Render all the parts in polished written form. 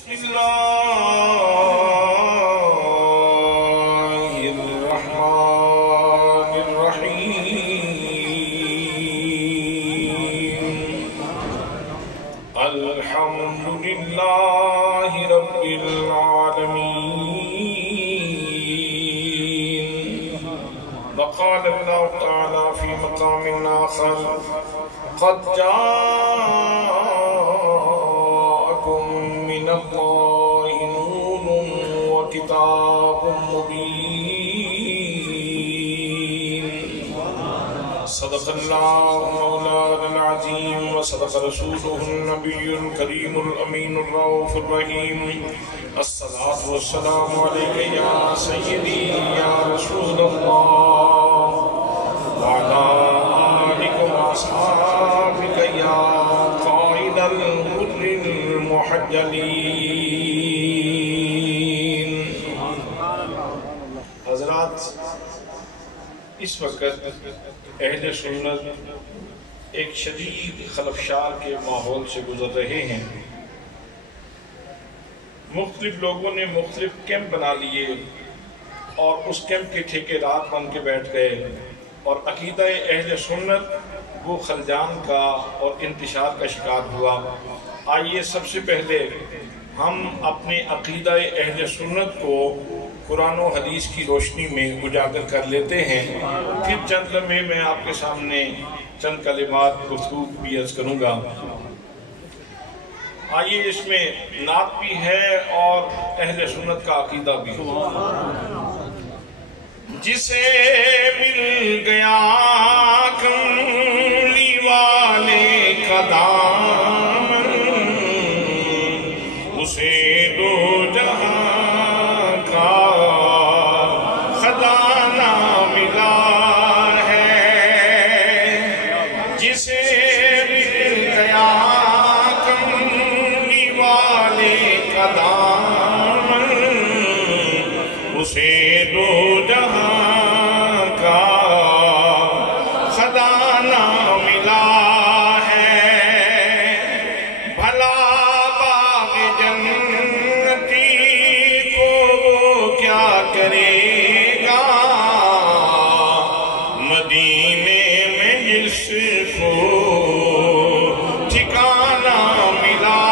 بسم الله الرحمن الرحيم الحمد لله رب العالمين وقال الله تعالى في مقام آخر قد جاءكم من الله نور وكتاب مبين صدق الله مولانا العظيم وصدق رسوله النبي الكريم الأمين الرؤوف الرحيم الصلاة والسلام عليك يا سيدي يا رسول الله وعلى آلك وأصحابك يا قائد الغر المحجلين. حضرات، اس وقت اہل سنت ایک شدید خلفشار کے ماحول سے گزر رہے ہیں. مختلف لوگوں نے مختلف کیمپ بنا لیے اور اس کیمپ کے ٹھیکیدار بن کے بیٹھ گئے اور عقیدہ اہل سنت وہ خلجان کا اور انتشار کا شکار ہوا. آئیے سب سے پہلے ہم اپنے عقیدہ اہل سنت کو قرآن و حدیث کی روشنی میں اجاگر کر لیتے ہیں. پھر چند لمحے میں آپ کے سامنے چند کلمات گفتگو بھی عرض کروں گا. آئیے، اس میں نعت بھی ہے اور اہل سنت کا عقیدہ بھی. جسے مل گیا کملی والے کا دامن، اسے دو جہاں کا خزانہ ملا ہے. جسے مل گیا کملی والے کا دامن، اسے دو جہاں کا خزانہ ملا ہے. بھلا باغ جنتی کو وہ کیا کرے گا، مدینے میں جس کو ٹھکانہ ملا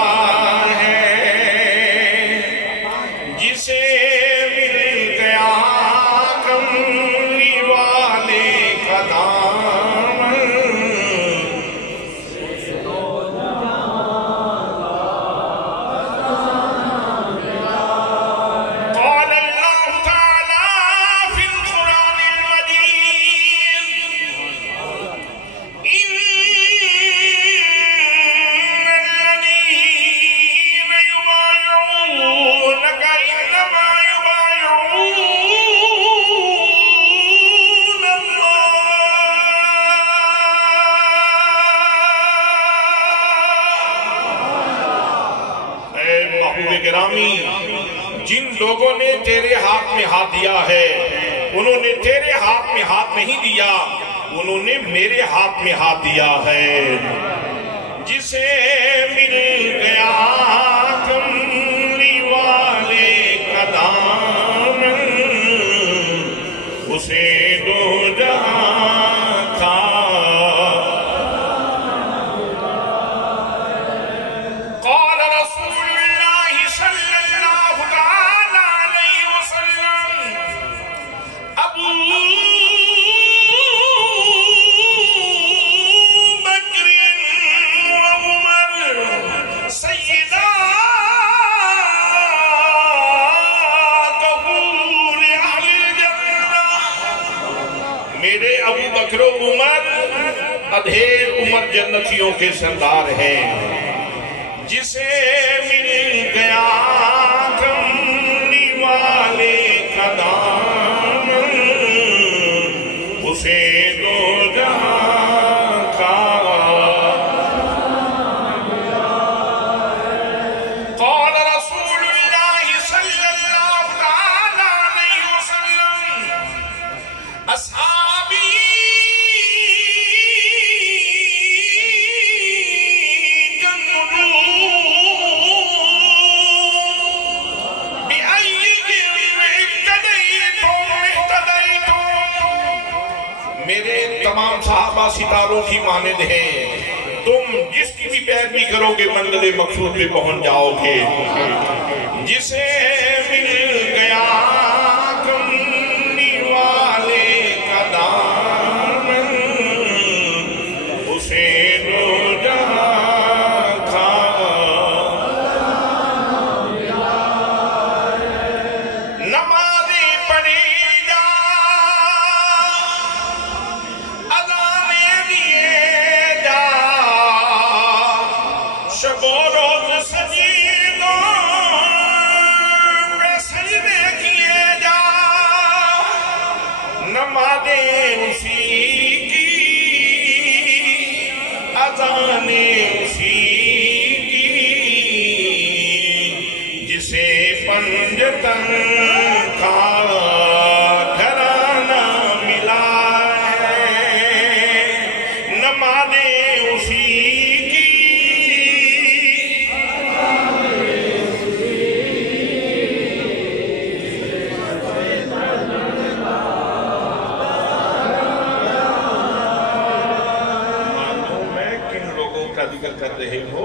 ہے. جسے مل گیا کملی والے کا دامن، قال اللہ تعالی فی القرآن المجید ان الذین یبایعونک انما یبایعون اللہ. اے محبوب گرامی، جن لوگوں نے تیرے ہاتھ میں ہاتھ دیا ہے انہوں نے تیرے ہاتھ میں ہاتھ نہیں دیا، انہوں نے میرے ہاتھ میں ہاتھ دیا ہے. جسے مل گیا کملی والے کا دامن، اسے دو جہاں کا قال رسول اللہ صلی اللہ تعالی علیہ وسلم ابو بکر و عمر سیدا قبول اہل الجنہ. میرے ابو بکر و عمر ادھیر عمر جنتیوں کے سردار ہیں. جسے مل گیا کملی والے کا دامن، اسے دو جہاں کا قال رسول اللہ صلی اللہ تعالی علیہ وسلم اصحابی كالنجوم تمام صحابہ ستاروں کی مانند ہیں، تم جس کی بھی پیروی کرو گے منزل مقصود پہ پہنچ جاؤ گے۔ جسے مل گیا کملی والے کا دامن، اسے دو جہاں کھا۔ نمازیں پڑھی جا، اذانیں دیے جا، شب و روز سجیدوں پہ سجدے کیے جا۔ نمازیں اسی کی، اذانیں اسی کی، جسے پنجتن کا گھرانہ ملا ہے۔ نمازیں اسی کی، معلوم ہے کن لوگوں کا ذکر کر رہے ہو،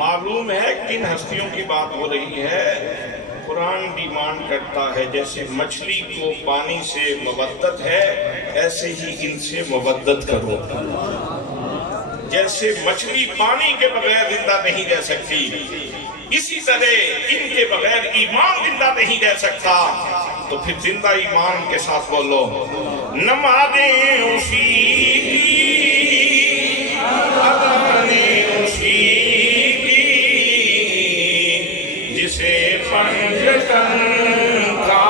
معلوم ہے کن ہستیوں کی بات ہو رہی ہے۔ قرآن ڈیمانڈ کرتا ہے جیسے مچھلی کو پانی سے مودت ہے ایسے ہی ان سے مودت کرو۔ جیسے مچھلی پانی کے بغیر زندہ نہیں رہ سکتی، اسی طرح ان کے بغیر ایمان زندہ نہیں رہ سکتا۔ تو پھر زندہ ایمان کے ساتھ بولو، نمازیں اسی کی، اذانیں اسی کی، جسے پنجتن کا۔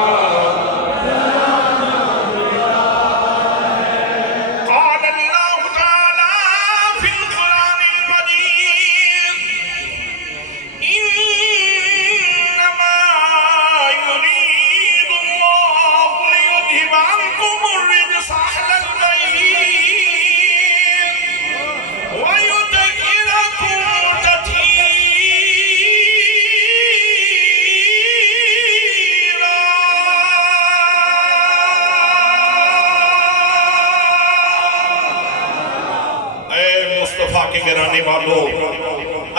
قال اللہ تعالی فی القرآن المجید، انما يريد الله ليذهب عنكم الرجس اهل البيت ويطهركم تطهيرا۔ اے مصطفیٰ کے گھرانے والوں،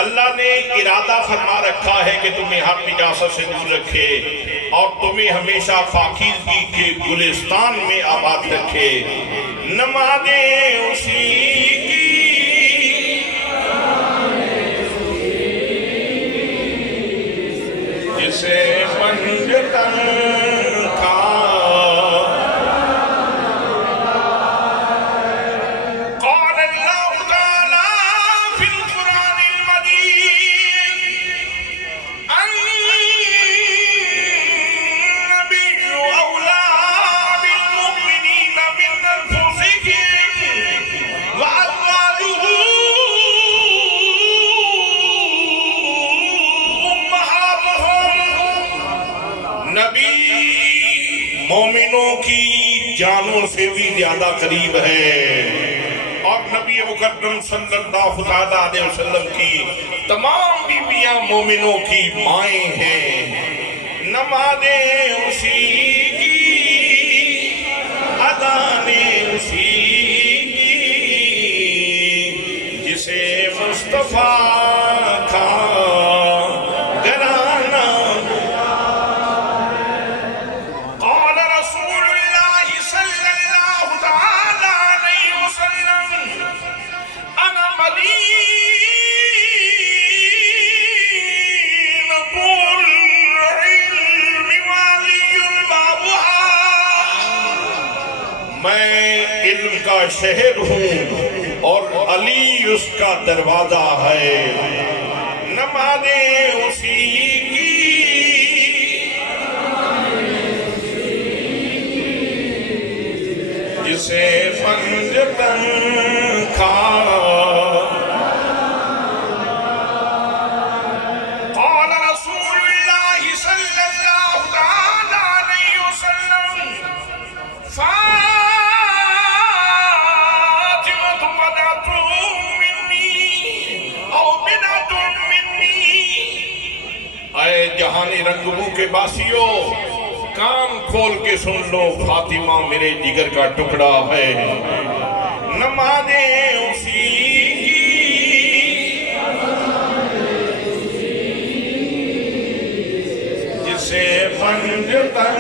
اللہ نے ارادہ فرما رکھا ہے کہ تمہیں ہر نجاست سے دور رکھے اور تمہیں ہمیشہ پاکیزگی کے گلستان میں آباد رکھے۔ نمازیں اسی کی، جسے پنجتن کا۔ قال اللہ تعالی فی القرآن المجید، النبی اولیٰ بالمؤمنین من انفسهم وازواجہ امہاتہم۔ نبی مومنوں کی جانوں سے بھی زیادہ قریب ہے، اور نبی مکرم صلی اللہ علیہ وسلم کی تمام بیویاں مومنوں کی مائیں ہیں۔ نمازیں اسی کی، اذانیں اسی کی، جسے مصطفیٰ کا گھرانہ۔ قال رسول اللہ صلی اللہ تعالی علیہ وسلم، انا مدینۃ العلم وعلی بابها۔ میں علم کا شہر ہوں اور علی اس کا دروازہ ہے۔ نمازیں اسی کی، جسے پنجتن کا۔ قال رسول اللہ صلی اللہ تعالی علیہ وسلم، فاطمة بدعة منی او بدعة منی۔ اے جہانی رنگبو کے باسیوں، کان کھول کے سن لو، فاطمہ میرے جگر کا ٹکڑا ہے، نمازیں اسی کی جسے پنج تن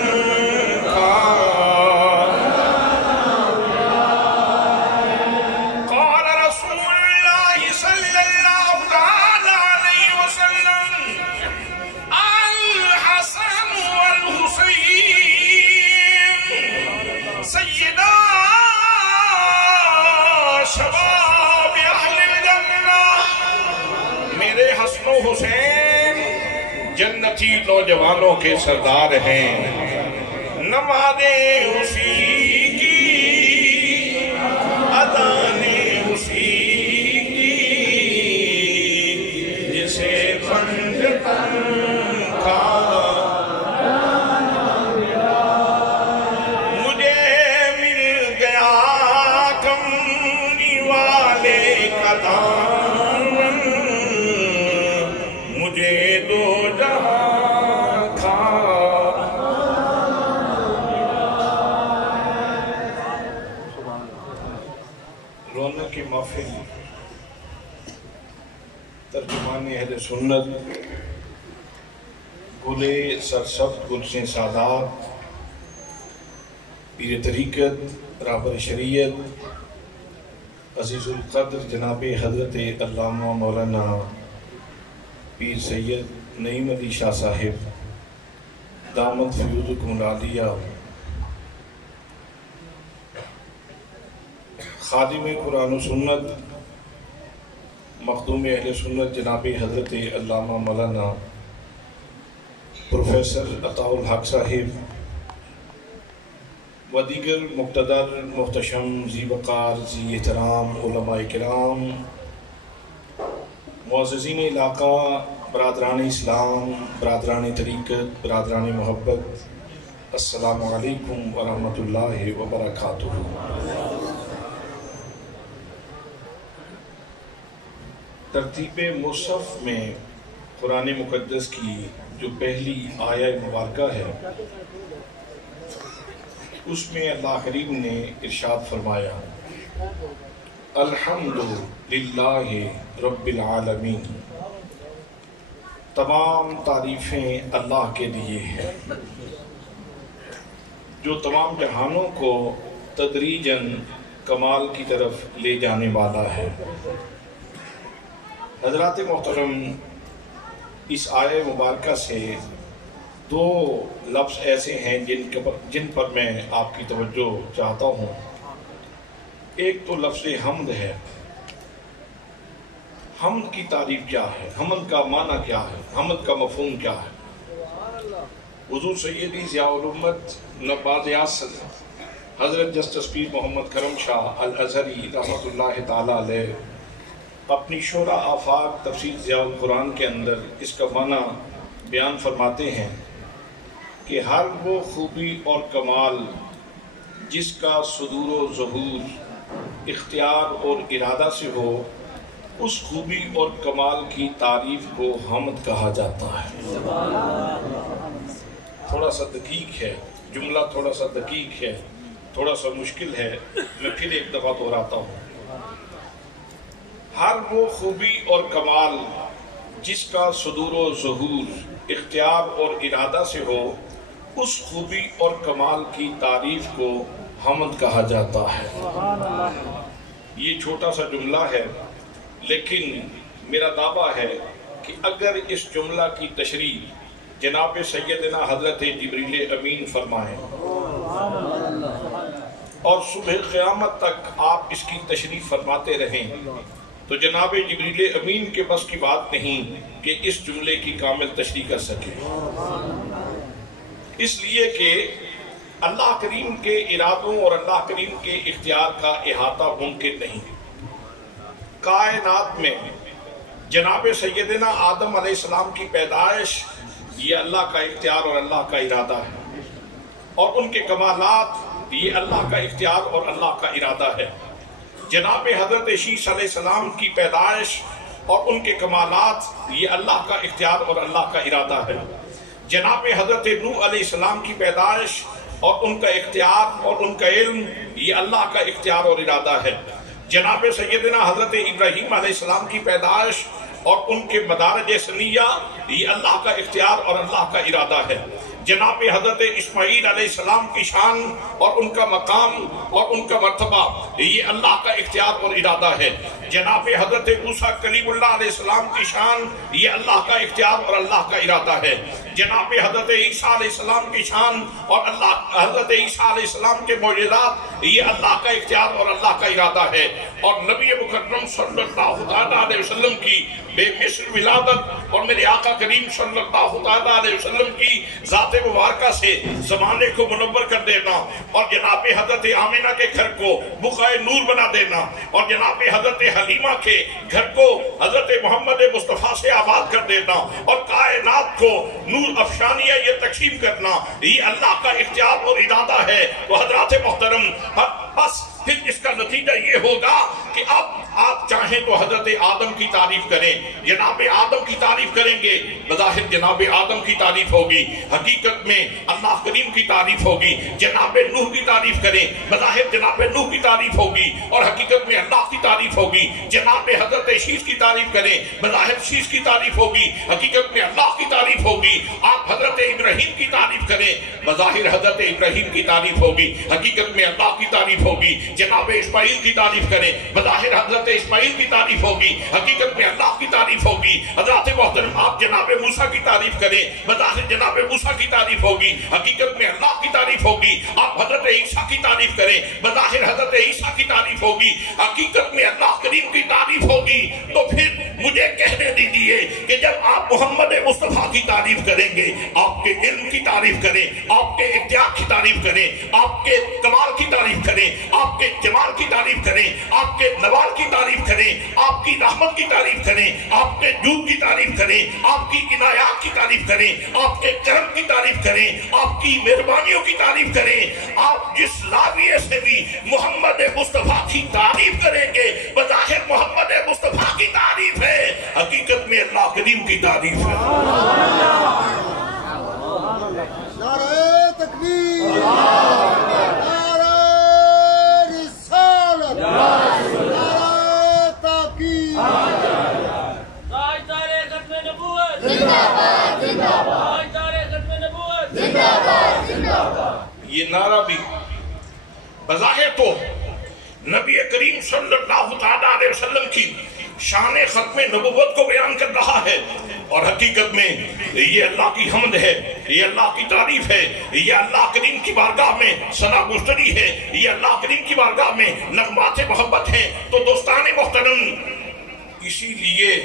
حسین جنتی نوجوانوں کے سردار ہیں، نمازیں اسی کی، اذانیں اسی کی، جسے پنج تن کا مجھے مل گیا کملی والے کا دامن، کی محفل ترجمان اہل سنت گلے سرسبز گلشن سادات پیر طریقت رہبر شریعت عزیز القدر جناب حضرت علامہ مولانا پیر سید نعیم علی شاہ صاحب دامت فیوضکم العالیہ، خادم قرآن و سنت مخدوم اہل سنت جناب حضرت علامہ مولانا پروفیسر عطاء الحق صاحب و دیگر مقتدر محتشم ذی وقار ذی احترام علماء کرام، معززین علاقہ، برادران اسلام، برادران طریقت، برادران محبت، السلام علیکم ورحمۃ اللہ وبرکاتہ۔ ترتیب مصحف میں قرآن مقدس کی جو پہلی آیہ مبارکہ ہے، اس میں اللہ کریم نے ارشاد فرمایا، الحمدللہ رب العالمین، تمام تعریفیں اللہ کے لیے ہیں جو تمام جہانوں کو تدریجاً کمال کی طرف لے جانے والا ہے۔ حضرات محترم، اس آیہ مبارکہ سے دو لفظ ایسے ہیں جن پر میں آپ کی توجہ چاہتا ہوں۔ ایک تو لفظ حمد ہے۔ حمد کی تعریف کیا ہے؟ حمد کا معنی کیا ہے؟ حمد کا مفہوم کیا ہے؟ حضور سیدی ضیاء الامت نواز اعظم حضرت جسٹس پیر محمد کرم شاہ الازہری رحمۃ اللہ تعالیٰ علیہ اپنی شورى آفاق تفسیر ضیاء القرآن کے اندر اس کا معنی بیان فرماتے ہیں کہ ہر وہ خوبی اور کمال جس کا صدور و ظہور اختیار اور ارادہ سے ہو، اس خوبی اور کمال کی تعریف کو حمد کہا جاتا ہے۔ تھوڑا سا دقیق ہے جملہ، تھوڑا سا دقیق ہے، تھوڑا سا مشکل ہے، میں پھر ایک دفعہ دہراتا ہوں۔ ہر وہ خوبی اور کمال جس کا صدور و ظہور اختیار اور ارادہ سے ہو، اس خوبی اور کمال کی تعریف کو حمد کہا جاتا ہے۔ یہ چھوٹا سا جملہ ہے، لیکن میرا دعویٰ ہے کہ اگر اس جملہ کی تشریح جناب سیدنا حضرت جبریل امین فرمائیں اور صبح قیامت تک آپ اس کی تشریح فرماتے رہیں، تو جناب جبریل امین کے بس کی بات نہیں کہ اس جملے کی کامل تشریح کر سکے، اس لیے کہ اللہ کریم کے ارادوں اور اللہ کریم کے اختیار کا احاطہ ممکن نہیں۔ کائنات میں جناب سیدنا آدم علیہ السلام کی پیدائش یہ اللہ کا اختیار اور اللہ کا ارادہ ہے، اور ان کے کمالات یہ اللہ کا اختیار اور اللہ کا ارادہ ہے۔ جناب حضرت شیس علیہ السلام کی پیدائش اور ان کے کمالات یہ اللہ کا اختیار اور اللہ کا ارادہ ہے۔ جناب حضرت نوح علیہ السلام کی پیدائش اور ان کا اختیار اور ان کا علم یہ اللہ کا اختیار اور ارادہ ہے۔ جناب سیدنا حضرت ابراہیم علیہ السلام کی پیدائش اور ان کے مدارج سنیہ یہ اللہ کا اختیار اور اللہ کا ارادہ ہے۔ جناب حضرت اسماعیل علیہ السلام کی شان اور ان کا مقام اور ان کا مرتبہ یہ اللہ کا اختیار اور ارادہ ہے۔ جناب حضرت موسیٰ کلیم اللہ علیہ السلام کی شان یہ اللہ کا اختیار اور اللہ کا ارادہ ہے۔ جناب حضرت عیسیٰ علیہ السلام کی شان اور حضرت عیسیٰ علیہ السلام کے معجزات یہ اللہ کا اختیار اور اللہ کا ارادہ ہے۔ اور نبی مکرم صلی اللہ علیہ وسلم کی بے مثل ولادت اور میرے آقا کریم صلی اللہ علیہ وسلم کی ذات مبارکہ سے زمانے کو منور کر دینا اور جناب حضرت آمنہ کے گھر کو بقعہ نور بنا دینا اور جناب حضرت حلیمہ کے گھر کو حضرت محمد مصطفیٰ سے آباد کر دینا اور کائنات کو نور افشانیہ یہ تقسیم کرنا یہ اللہ کا اختیار اور ارادہ ہے۔ تو حضرات محترم بس پھر اس کا نتیجہ یہ ہوگا کہ اب آپ چاہیں تو حضرت آدم کی تعریف کریں، جناب آدم کی تعریف کریں گے، بظاہر جناب آدم کی تعریف ہوگی، حقیقت میں اللہ کریم کی تعریف ہوگی۔ جناب نوح کی تعریف کریں، بظاہر جناب نوح کی تعریف ہوگی اور حقیقت میں اللہ کی تعریف ہوگی۔ جناب حضرت شیش کی تعریف کریں، بظاہر شیش کی تعریف ہوگی، حقیقت میں اللہ کی تعریف ہوگی۔ آپ حضرت ابراہیم کی تعریف کریں، بظاہر حضرت ابراہیم کی تعریف ہوگی، حقیقت میں اللہ کی تعریف ہوگی۔ جناب اسماعیل کی تعریف کریں، بظاہر حضرت اسماعیل کی تعریف ہوگی، حقیقت میں اللہ کی تعریف ہوگی۔ حضرات محترم آپ جناب موسیٰ کی تعریف کریں، بظاہر جناب موسیٰ کی تعریف ہوگی، حقیقت میں اللہ کی تعریف ہوگی۔ آپ حضرت عیسیٰ کی تعریف کریں، بظاہر حضرت عیسیٰ کی تعریف ہوگی، حقیقت میں اللہ کریم کی تعریف ہوگی۔ تو پھر مجھے کہنے دیجئے کہ جب آپ محمد مصطفیٰ کی تعریف کریں گے، آپ کے علم کی تعریف کریں، آپ کے اختیار کی تعریف کریں، آپ کے کمال کی تعریف کریں، آپ کے جمال کی تعریف کریں، آپ کے نوال کی تعریف کریں، آپ کی رحمت کی تعریف کریں، آپ کے جود کی تعریف کریں، آپ کی عنایات کی تعریف کریں، آپ کے کرم کی تعریف کریں، آپ کی مہربانیوں کی تعریف کریں، آپ جس زاویے سے بھی محمد مصطفیٰ کی تعریف کریں گے بظاہر محمد مصطفیٰ کی تعریف ہے، حقیقت میں اللہ کریم کی تعریف ہے۔ نعرہ تکبیر، نعرہ رسالت، نعرہ تحقیق، تاجدار ختم نبوت زندہ باد، زندہ باد، تاجدار ختم نبوت زندہ باد، زندہ باد۔ یہ نعرہ بھی بظاہر تو نبی کریم صلی اللہ علیہ وسلم کی شان ختم نبوت کو بیان کر رہا ہے اور حقیقت میں یہ اللہ کی حمد ہے، یہ اللہ کی تعریف ہے، یہ اللہ کریم کی بارگاہ میں ثنا گزاری ہے، یہ اللہ کریم کی بارگاہ میں نغمات محبت ہیں۔ تو دوستان محترم اسی لیے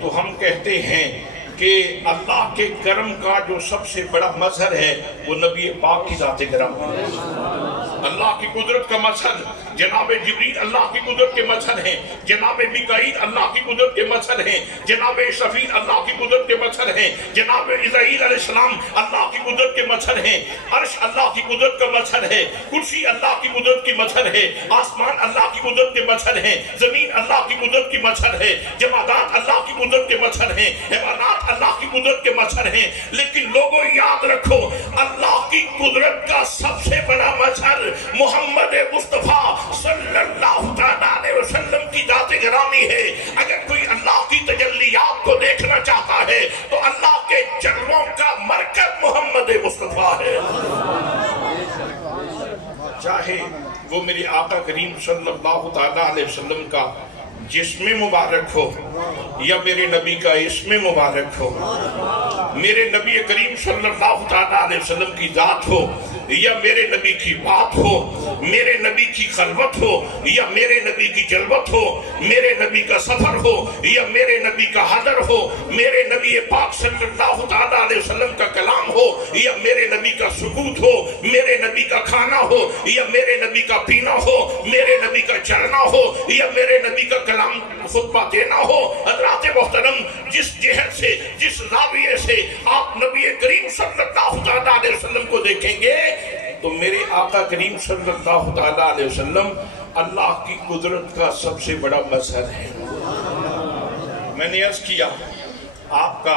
تو ہم کہتے ہیں کہ اللہ کے کرم کا جو سب سے بڑا مظہر ہے وہ نبی پاک کی ذات کرم ہے۔ اللہ کی قدرت کا مظہر جناب جبریل اللہ کی قدرت کے مظہر ہیں، جناب میکائیل اللہ کی قدرت کے مظہر ہیں، جناب اسرافیل اللہ کی قدرت کے مظہر ہیں، جناب عزرائیل علیہ السلام اللہ کی قدرت کے مظہر ہیں، عرش اللہ کی قدرت کا مظہر ہے، کرسی اللہ کی قدرت کی مظہر ہے، آسمان اللہ کی قدرت کے مظہر ہیں، زمین اللہ کی قدرت کی مظہر ہے، جمادات اللہ کی قدرت کے مظہر ہیں، حیوانات اللہ کی قدرت کے مظہر ہیں۔ لیکن لوگوں یاد رکھو اللہ کی قدرت کا سب سے بڑا مظہر محمد مصطفیٰ صلی اللہ علیہ وسلم کی ذات گرامی ہے۔ اگر کوئی اللہ کی تجلیات کو دیکھنا چاہتا ہے تو اللہ کے جلووں کا مرکز محمد مصطفیٰ ہے۔ چاہے وہ میرے آقا کریم صلی اللہ علیہ وسلم کا جسم مبارک ہو یا میرے نبی کا اسم مبارک ہو، میرے نبی کریم صلی اللہ علیہ وسلم کی ذات ہو یا میرے نبی کی بات ہو، میرے نبی کی خلوت ہو یا میرے نبی کی جلوت ہو، میرے نبی کا سفر ہو یا میرے نبی کا حضر ہو، میرے نبی پاک صلی اللہ علیہ وسلم کا کلام ہو یا میرے نبی کا سکوت ہو، میرے نبی کا کھانا ہو یا میرے نبی کا پینا ہو، میرے نبی کا چلنا ہو یا میرے نبی کا کلام خطبہ دینا ہو۔ حضرات محترم جس جہت سے جس زاویے سے آپ نبی کریم صلی اللہ علیہ وسلم کو دیکھیں گے تو میرے آقا کریم صلی اللہ علیہ وسلم اللہ کی قدرت کا سب سے بڑا مظہر ہے۔ میں نے عرض کیا آپ کا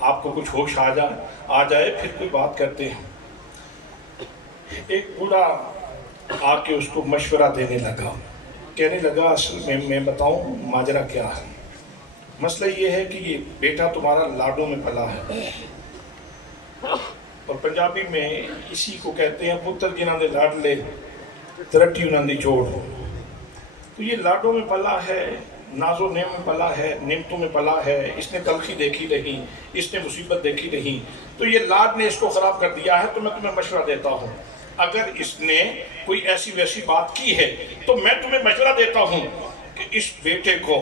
آپ کو کچھ ہوش آ جائے پھر کوئی بات کرتے ہیں۔ ایک بوڑھا آ کے اس کو مشورہ دینے لگا، کہنے لگا اصل میں بتاؤں ماجرا کیا ہے؟ مسئلہ یہ ہے کہ یہ بیٹا تمہارا لاڈوں میں پلا ہے، اور پنجابی میں اسی کو کہتے ہیں پتر جنہاں دے لاڈ لے ترٹی انہاں دی جوڑ ہو۔ تو یہ لاڈوں میں پلا ہے، ناز و نعم میں پلا ہے، نعمتوں میں پلا ہے، اس نے تلخی دیکھی نہیں، اس نے مصیبت دیکھی نہیں، تو یہ لاڈ نے اس کو خراب کر دیا ہے۔ تو میں تمہیں مشورہ دیتا ہوں، اگر اس نے کوئی ایسی ویسی بات کی ہے تو میں تمہیں مشورہ دیتا ہوں کہ اس بیٹے کو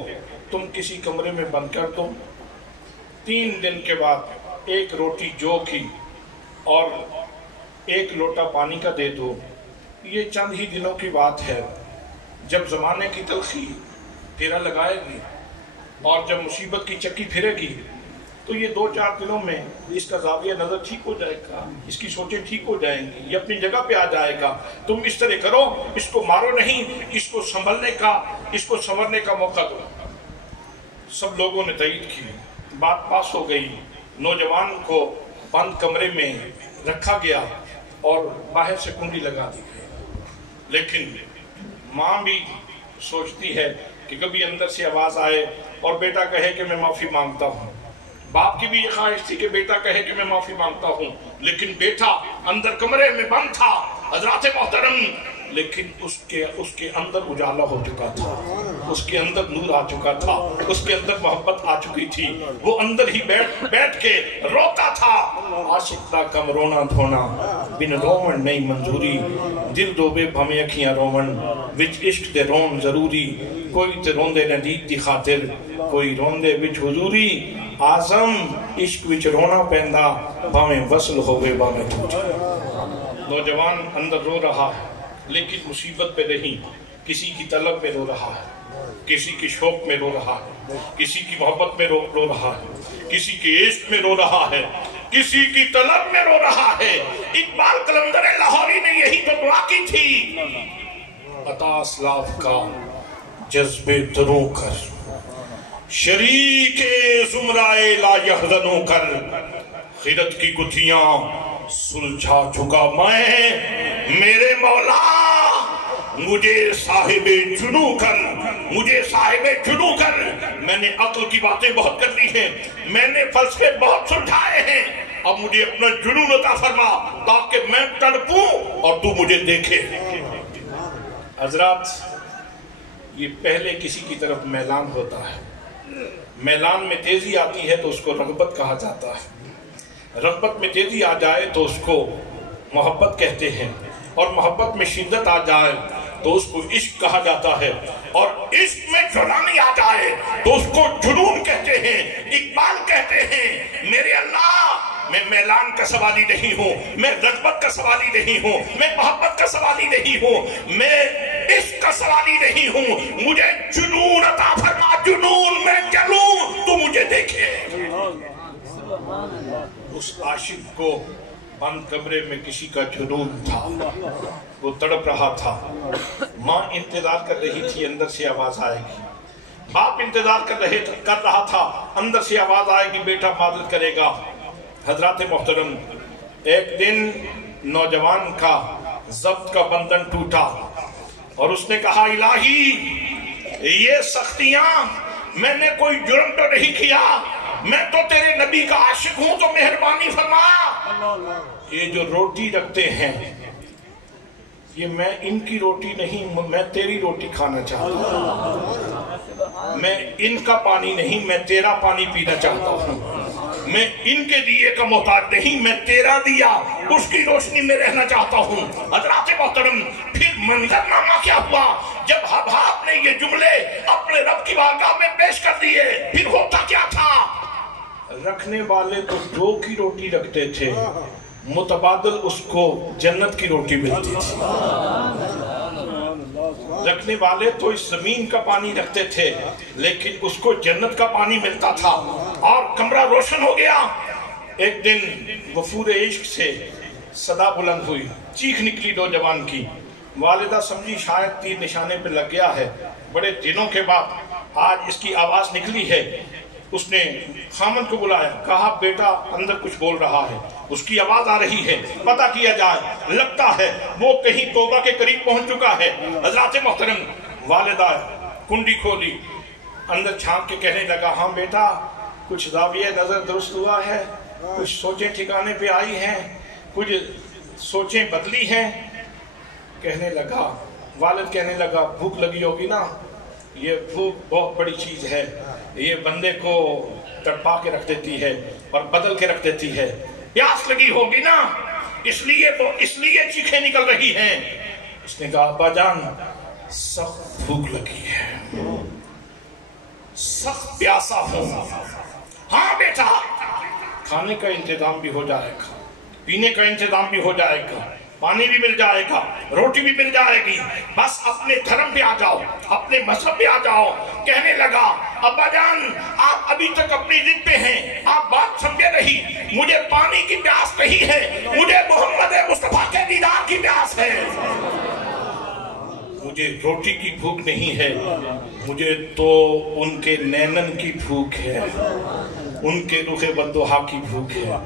تم کسی کمرے میں بند کر دو، 3 دن کے بعد ایک روٹی جو کی اور 1 لوٹا پانی کا دے دو۔ یہ چند ہی دنوں کی بات ہے، جب زمانے کی تلخی پھیرا لگائے گی اور جب مصیبت کی چکی پھرے گی تو یہ 2-4 دنوں میں اس کا زاویہ نظر ٹھیک ہو جائے گا، اس کی سوچیں ٹھیک ہو جائیں گی، یہ اپنی جگہ پہ آ جائے گا۔ تم اس طرح کرو، اس کو مارو نہیں، اس کو سنبھلنے کا موقع دو۔ سب لوگوں نے تائید کی، بات پاس ہو گئی، نوجوان کو بند کمرے میں رکھا گیا اور باہر سے کنڈی لگا دی گئی۔ لیکن ماں بھی سوچتی ہے کہ کبھی اندر سے آواز آئے اور بیٹا کہے کہ میں معافی مانگتا ہوں۔ باپ کی بھی یہ خواہش تھی کہ بیٹا کہے کہ میں معافی مانگتا ہوں، لیکن بیٹا اندر کمرے میں بند تھا حضرات محترم، لیکن اس کے اندر اجالا ہو چکا تھا، اس کے اندر نور آ چکا تھا، اس کے اندر محبت آ چکی تھی۔ وہ اندر ہی بیٹھ کے روتا تھا، عاشق دا کم رونا دھونا بن رومن نہیں منظوری، دل دوبے بھمیں اکھیاں رومن وچ عشق دے رون ضروری، کوئی تے روندے ندیق دی خاطر کوئی روندے وچ حضوری، آزم عشق وچ رونا پیندا بھمیں وصل ہوئے بھمیں ٹوٹے۔ نوجوان اندر رو رہا ہے لیکن مصیبت پہ نہیں، کسی کی طلب میں رو رہا ہے، کسی کی شوق میں رو رہا ہے، کسی کی محبت میں رو رہا ہے، کسی کے عشق میں رو رہا ہے، کسی کی طلب میں رو رہا ہے۔ اقبال قلندر لاہوری نے یہی تو دعا کی تھی، عطا اسلاف کا جذبے دروں کر، شریک زمرائے لا یحزنوں کر، خیرت کی گتھیاں سلجھا چکا میں، میرے مولا مجھے صاحب جنو کر، مجھے صاحب جنو کر۔ میں نے عقل کی باتیں بہت کر لی ہیں، میں نے فلسفے بہت سلجھائے ہیں، اب مجھے اپنا جنون عطا فرما تاکہ میں تڑپوں اور تو مجھے دیکھے۔ حضرات، یہ پہلے کسی کی طرف میلان ہوتا ہے، میلان میں تیزی آتی ہے تو اس کو رغبت کہا جاتا ہے، رغبت میں تیزی آ جائے تو اس کو محبت کہتے ہیں، اور محبت میں شدت آ جائے تو اس کو عشق کہا جاتا ہے، اور عشق میں جنانی آ جائے تو اس کو جنون کہتے ہیں۔ اقبال کہتے ہیں میرے اللہ، میں میلان کا سوالی نہیں ہوں، میں رغبت کا سوالی نہیں ہوں، میں محبت کا سوالی نہیں ہوں، میں عشق کا سوالی نہیں ہوں، مجھے جنون عطا فرما، جنون میں چلوں تو مجھے دیکھے۔ اس عاشق کو بند کمرے میں کسی کا جنون تھا، وہ تڑپ رہا تھا، ماں انتظار کر رہی تھی اندر سے آواز آئے گی، باپ انتظار کر رہا تھا اندر سے آواز آئے گی بیٹا معذرت کرے گا۔ حضرات محترم، ایک دن نوجوان کا ضبط کا بندھن ٹوٹا اور اس نے کہا الہی یہ سختیاں، میں نے کوئی جرم تو نہیں کیا، میں تو تیرے نبی کا عاشق ہوں، تو مہربانی فرما۔ یہ جو روٹی رکھتے ہیں یہ میں ان کی روٹی نہیں، میں تیری روٹی کھانا چاہتا ہوں، میں ان کا پانی نہیں، میں تیرا پانی پینا چاہتا ہوں، میں ان کے دیے کا محتاج نہیں، میں تیرا دیا اس کی روشنی میں رہنا چاہتا ہوں۔ حضرات محترم، پھر منظرنامہ کیا ہوا جب حباب نے یہ جملے اپنے رب کی بارگاہ میں پیش کر دیے؟ پھر ہوتا کیا تھا؟ رکھنے والے تو 2 کی روٹی رکھتے تھے، متبادل اس کو جنت کی روٹی ملتی تھی۔ رکھنے والے تو اس زمین کا پانی رکھتے تھے لیکن اس کو جنت کا پانی ملتا تھا، اور کمرہ روشن ہو گیا۔ ایک دن وفور عشق سے صدا بلند ہوئی، چیخ نکلی نوجوان کی، والدہ سمجھی شاید تیر نشانے پہ لگ گیا ہے، بڑے دنوں کے بعد آج اس کی آواز نکلی ہے۔ اس نے خامن کو بلایا، کہا بیٹا اندر کچھ بول رہا ہے، اس کی آواز آ رہی ہے، پتہ کیا جائے، لگتا ہے وہ کہیں توبہ کے قریب پہنچ چکا ہے۔ حضرات محترم، والدہ کنڈی کھولی، اندر چھانک کے کہنے لگا، ہاں بیٹا کچھ زاویہ نظر درست ہوا ہے، کچھ سوچیں ٹھکانے پہ آئی ہیں، کچھ سوچیں بدلی ہیں۔ کہنے لگا، والد کہنے لگا، بھوک لگی ہوگی نا، یہ بھوک بہت بڑی چیز ہے، یہ بندے کو تڑپا کے رکھ دیتی ہے اور بدل کے رکھ دیتی ہے۔ پیاس لگی ہوگی نا، اس لیے چیخیں نکل رہی ہیں۔ اس نے کہا، ابا جان سخت بھوک لگی ہے، سخت پیاسا ہوں۔ ہاں بیٹا، کھانے کا انتظام بھی ہو جائے گا، پینے کا انتظام بھی ہو جائے گا، پانی بھی مل جائے گا، روٹی بھی مل جائے گی، بس اپنے دھرم پہ آ جاؤ، اپنے مذہب پہ آ جاؤ۔ کہنے لگا، ابا جان آپ ابھی تک اپنی ضد پہ ہیں، آپ بات سمجھے نہیں، مجھے پانی کی پیاس نہیں ہے، مجھے محمد مصطفیٰ کے دیدار کی پیاس ہے، مجھے روٹی کی بھوک نہیں ہے، مجھے تو ان کے نینن کی بھوک ہے، ان کے رخ بدوہا کی بھوک ہے،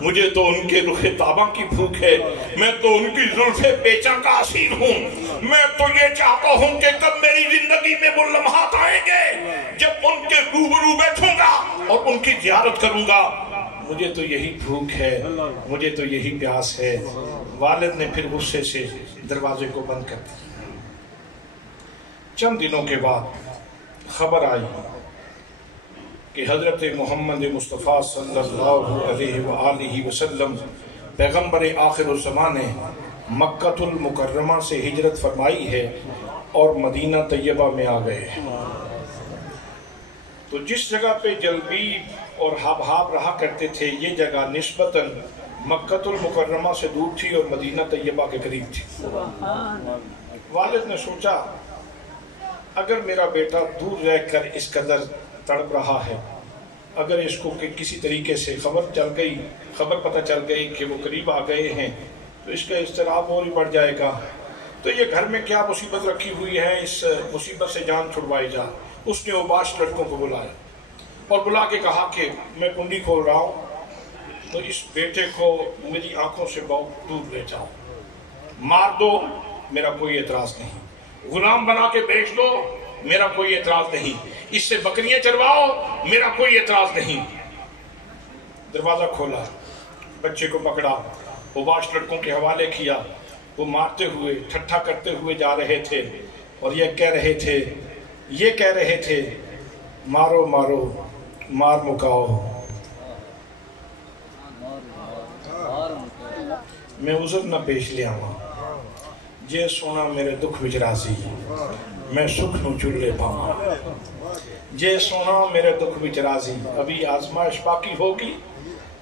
مجھے تو ان کے رخ تابہ کی بھوک ہے، میں تو ان کی زلف پیچاں کا اسیر ہوں۔ میں تو یہ چاہتا ہوں کہ کب میری زندگی میں وہ لمحات آئیں گے جب ان کے روبرو بیٹھوں گا اور ان کی زیارت کروں گا۔ مجھے تو یہی بھوک ہے، مجھے تو یہی پیاس ہے۔ والد نے پھر غصے سے دروازے کو بند کر دیا۔ چند دنوں کے بعد خبر آئی کہ حضرت محمد مصطفیٰ صلی اللہ علیہ وآلہ وسلم پیغمبر آخر الزمان نے مکہ المکرمہ سے ہجرت فرمائی ہے اور مدینہ طیبہ میں آ گئے۔ تو جس جگہ پہ جلبیب اور حبحاب رہا کرتے تھے، یہ جگہ نسبتاً مکہ المکرمہ سے دور تھی اور مدینہ طیبہ کے قریب تھی۔ والد نے سوچا، اگر میرا بیٹا دور رہ کر اس قدر تڑپ رہا ہے، اگر اس کو کسی طریقے سے خبر پتہ چل گئی کہ وہ قریب آ گئے ہیں تو اس کا اضطراب اور ہی بڑھ جائے گا، تو یہ گھر میں کیا مصیبت رکھی ہوئی ہے، اس مصیبت سے جان چھڑوائی جا۔ اس نے اوباش لڑکوں کو بلایا اور بلا کے کہا کہ میں کنڈی کھول رہا ہوں، تو اس بیٹے کو میری آنکھوں سے بہت دور لے جاؤ، مار دو، میرا کوئی اعتراض نہیں، غلام بنا کے بیچ دو، میرا کوئی اعتراض نہیں، اس سے بکریاں چرواؤ، میرا کوئی اعتراض نہیں۔ دروازہ کھولا، بچے کو پکڑا، اوباش لڑکوں کے حوالے کیا، وہ مارتے ہوئے ٹھٹھا کرتے ہوئے جا رہے تھے اور یہ کہہ رہے تھے مارو مارو مار مکاؤ، میں عذر نہ پیش لیا ہوں، جے سونا میرے دکھ وچ راضی، میں سکھ نو چلے پاواں، جے سونا میرے دکھ وچ راضی، ابھی آزمائش باقی ہوگی،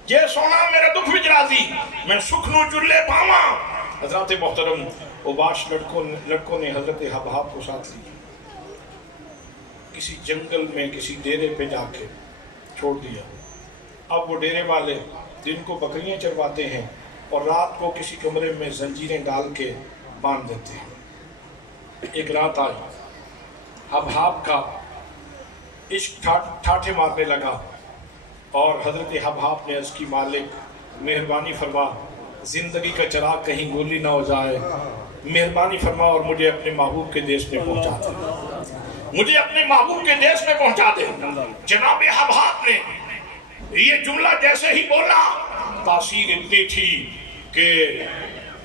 جے سونا میرے دکھ وچ راضی، میں سکھ نو چلے پاواں۔ حضرات محترم، اوباش لڑکوں نے حضرت حبحاب کو ساتھ لیا، کسی جنگل میں کسی ڈیرے پہ جا کے چھوڑ دیا۔ اب وہ ڈیرے والے دن کو بکریاں چرواتے ہیں اور رات کو کسی کمرے میں زنجیریں ڈال کے باندھ دیتے ہیں۔ ایک رات آئی، حبحاب کا عشق ٹھاٹھے مارنے لگا اور حضرت حبحاب نے عرض کی، مالک مہربانی فرما، زندگی کا چراغ کہیں گولی نہ ہو جائے، مہربانی فرما اور مجھے اپنے محبوب کے دیش میں پہنچا دے، مجھے اپنے محبوب کے دیش میں پہنچا دے۔ جناب حبحاب نے یہ جملہ جیسے ہی بولا، تاثیر اتنی تھی کہ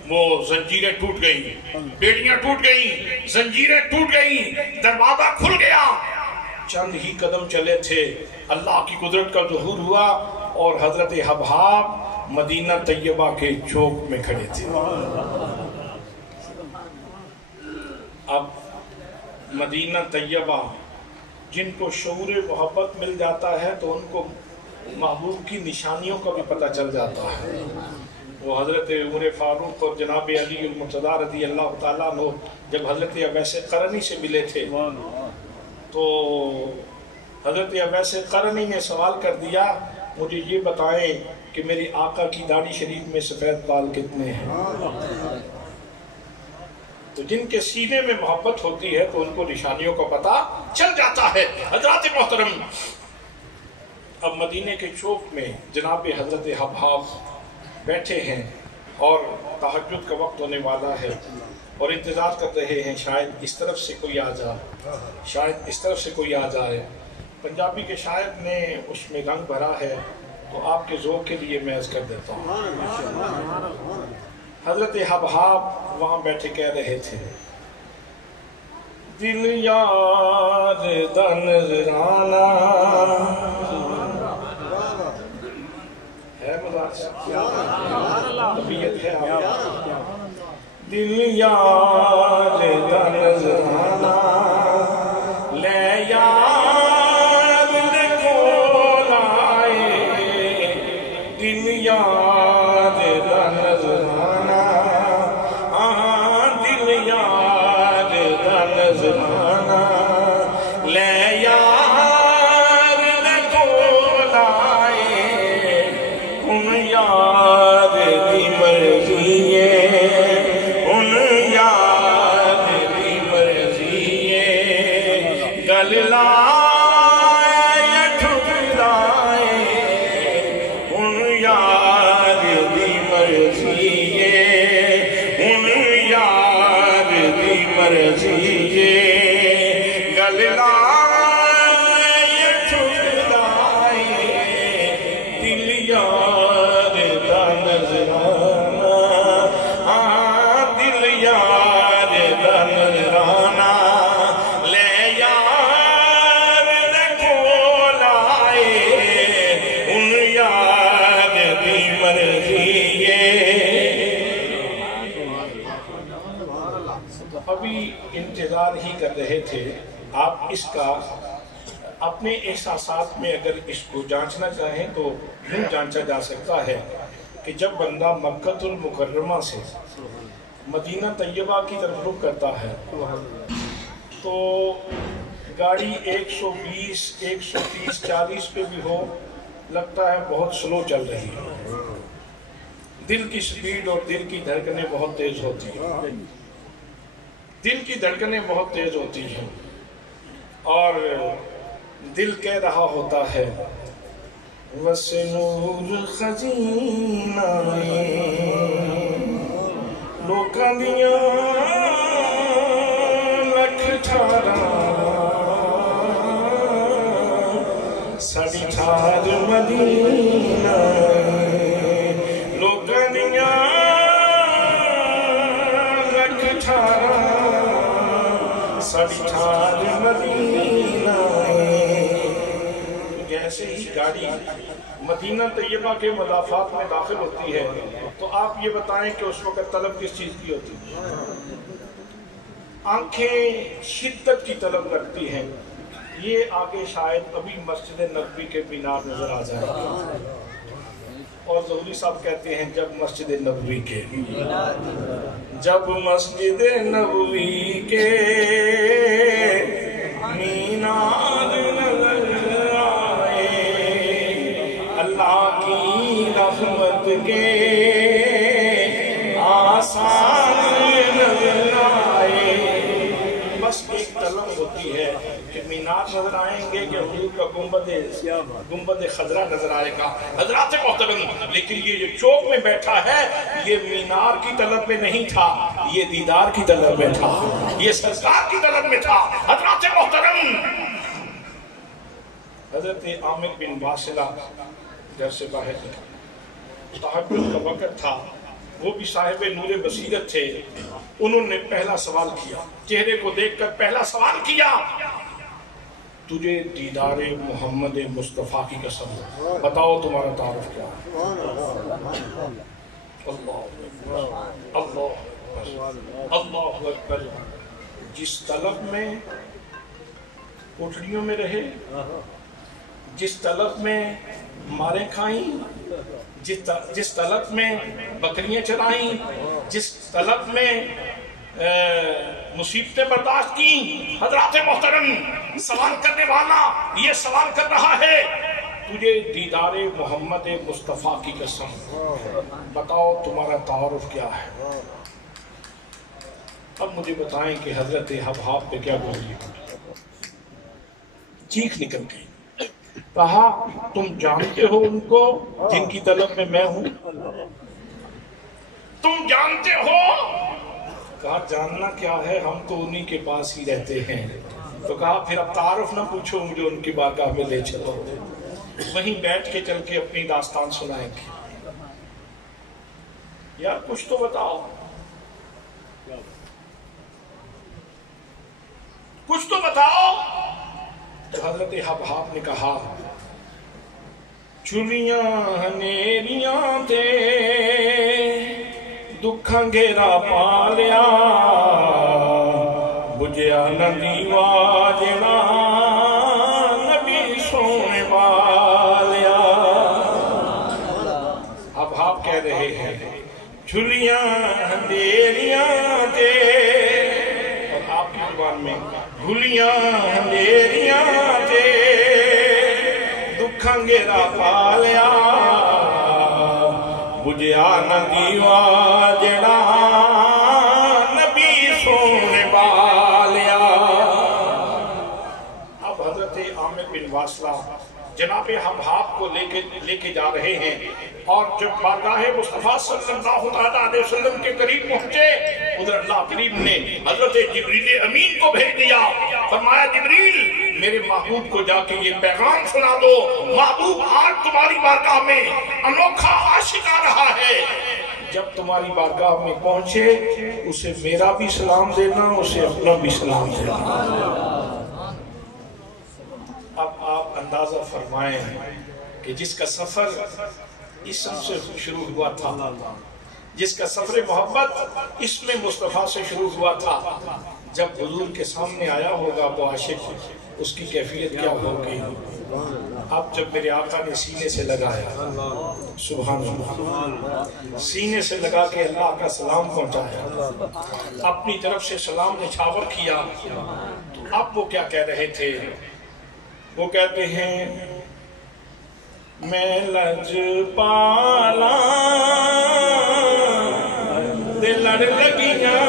وہ زنجیریں ٹوٹ گئیں، بیڑیاں ٹوٹ گئیں، زنجیریں ٹوٹ گئیں، دروازہ کھل گیا۔ چند ہی قدم چلے تھے، اللہ کی قدرت کا ظہور ہوا اور حضرت حبحاب مدینہ طیبہ کے چوک میں کھڑے تھے۔ اب مدینہ طیبہ، جن کو شعور محبت مل جاتا ہے تو ان کو محبوب کی نشانیوں کا بھی پتہ چل جاتا ہے۔ وہ حضرت عمر فاروق اور جناب علی المرتضیٰ رضی اللہ تعالیٰ عنہ جب حضرت اویس قرنی سے ملے تھے تو حضرت اویس قرنی نے سوال کر دیا، مجھے یہ بتائیں کہ میری آقا کی داڑھی شریف میں سفید بال کتنے ہیں؟ تو جن کے سینے میں محبت ہوتی ہے تو ان کو نشانیوں کا پتہ چل جاتا ہے۔ حضرات محترم، اب مدینے کے چوک میں جناب حضرت حباب بیٹھے ہیں اور تہجد کا وقت ہونے والا ہے اور انتظار کر رہے ہیں شاید اس طرف سے کوئی آ جائے، شاید اس طرف سے کوئی آ جائے۔ پنجابی کے شاعر نے اس میں رنگ بھرا ہے تو آپ کے ذوق کے لیے میں عرض کر دیتا ہوں۔ حضرت حباب وہاں بیٹھے کہہ رہے تھے، دل یار دا نظرانہ ہے، مزاج طبیعت ہے آپ، دل یار دا نظرانہ لے یار دے کول آئے، دل یار دا نظرانہ، دل یار دا نظرانہ لے یار دے کول آئے، ان یار دی مرضی ہے، ان یار دی مرضی ہے، گل لائے یا ٹھکرائے، ان یار دی مرضی ہے، ان یار دی مرضی ہے، گل لائے یا ٹھکرائے، دل یار دا نظرانہ، دل یار دا نظرانہ لے یار دے کول آئے، ان یار دی مرضی ہے۔ ابھی انتظار ہی کر رہے تھے آپ اس کا، اپنے احساسات میں اگر اس کو جانچنا چاہیں تو یوں جانچا جا سکتا ہے کہ جب بندہ مکہ المکرمہ سے مدینہ طیبہ کی طرف رخ کرتا ہے تو گاڑی 120 130 40 پہ بھی ہو لگتا ہے بہت سلو چل رہی ہے، دل کی سپیڈ اور دل کی دھڑکنیں بہت تیز ہوتی ہیں، دل کی دھڑکنیں بہت تیز ہوتی ہیں اور دل کہہ رہا ہوتا ہے وسے نور خزینہ لوکاں دیاں لکھ ٹھارا ساڈی ٹھار مدینہ لوکاں دیاں لکھ ٹھارا ساڈی ٹھار مدینہ۔ جیسے ہی گاڑی مدینہ طیبہ کے مضافات میں داخل ہوتی ہے تو آپ یہ بتائیں کہ اس وقت طلب کس چیز کی ہوتی ہے؟ آنکھیں شدت کی طلب رکھتی ہیں۔ یہ آگے شاید ابھی مسجد نبوی کے مینار نظر آ جائے اور ظہوری صاحب کہتے ہیں جب مسجد نبوی کے مینار نظر آئے، اللہ کی رحمت کے آسان نظر آئے، بس ایک طلب ہوتی ہے کہ مینار نظر آئیں گے کہ حضور کا گنبد خضرا نظر آئے گا۔ حضرات محترم، لیکن یہ جو چوک میں بیٹھا ہے یہ مینار کی طلب میں نہیں تھا، یہ دیدار کی طلب میں تھا، یہ سرکار کی طلب میں تھا۔ حضرات محترم، حضرت عامر بن واصلہ گھر سے باہر نکلے، تہجد کا وقت تھا، وہ بھی صاحب نور بصیرت تھے، انہوں نے پہلا سوال کیا، چہرے کو دیکھ کر پہلا سوال کیا، تجھے دیدار محمد مصطفیٰ کی قسم بتاؤ تمہارا تعارف کیا ہے؟ اللہ اکبر۔ جس طلب میں کوٹھڑیوں میں رہے، جس طلب میں مارے کھائیں، جس طلب میں بکریاں چرائیں، جس طلب میں مصیبتیں برداشت کی، حضرات محترم سوال کرنے والا یہ سوال کر رہا ہے تجھے دیدار محمد مصطفیٰ کی قسم بتاؤ تمہارا تعارف کیا ہے؟ اب مجھے بتائیں کہ حضرت حباب پہ کیا گزری؟ چیخ نکل گئی، کہا تم جانتے ہو ان کو جن کی طلب میں میں ہوں؟ تم جانتے ہو؟ کہا جاننا کیا ہے، ہم تو انہی کے پاس ہی رہتے ہیں۔ تو کہا پھر اب تعارف نہ پوچھو، مجھے ان کی بارگاہ میں لے چلو، وہیں بیٹھ کے چل کے اپنی داستان سنائیں گے۔ یار کچھ تو بتاؤ، کچھ تو بتاؤ۔ تو حضرت حبحاب نے کہا چلیاں ہنیریاں تے دکھاں گھیرا پالیا، بجیا نہ دیوا جنا نبی سونے والیا۔ حبحاب کہہ رہے ہیں چلیاں ہنیریاں تے، اور آپ کی زبان میں گھلیاں ہنیریاں تے دکھاں گھیرا پالیا، بجیا نہ دیوا جڑا نبی سونے والیا۔ اب حضرت عامر بن واصلہ جناب حبحاب کو لے کے جا رہے ہیں، اور جب بارگاہ مصطفیٰ صلی اللہ علیہ وسلم کے قریب پہنچے، ادھر اللہ کریم نے حضرت جبریل امین کو بھیج دیا، فرمایا جبریل میرے محبوب کو جا کے یہ پیغام سنا دو، محبوب آج تمہاری بارگاہ میں انوکھا عاشق آ رہا ہے، جب تمہاری بارگاہ میں پہنچے اسے میرا بھی سلام دینا، اسے اپنا بھی سلام دینا۔ اب آپ اندازہ فرمائیں کہ جس کا سفر اسم سے شروع ہوا تھا، جس کا سفر محبت اس میں مصطفیٰ سے شروع ہوا تھا، جب حضور کے سامنے آیا ہوگا تو عاشق اس کی کیفیت کیا ہوگی۔ اب جب میرے آقا نے سینے سے لگایا، سبحان اللہ، سینے سے لگا کے اللہ کا سلام پہنچایا، اپنی طرف سے سلام نچھاور کیا، تو اب وہ کیا کہہ رہے تھے؟ وہ کہتے ہیں میں لج پالا دے لڑ لگیاں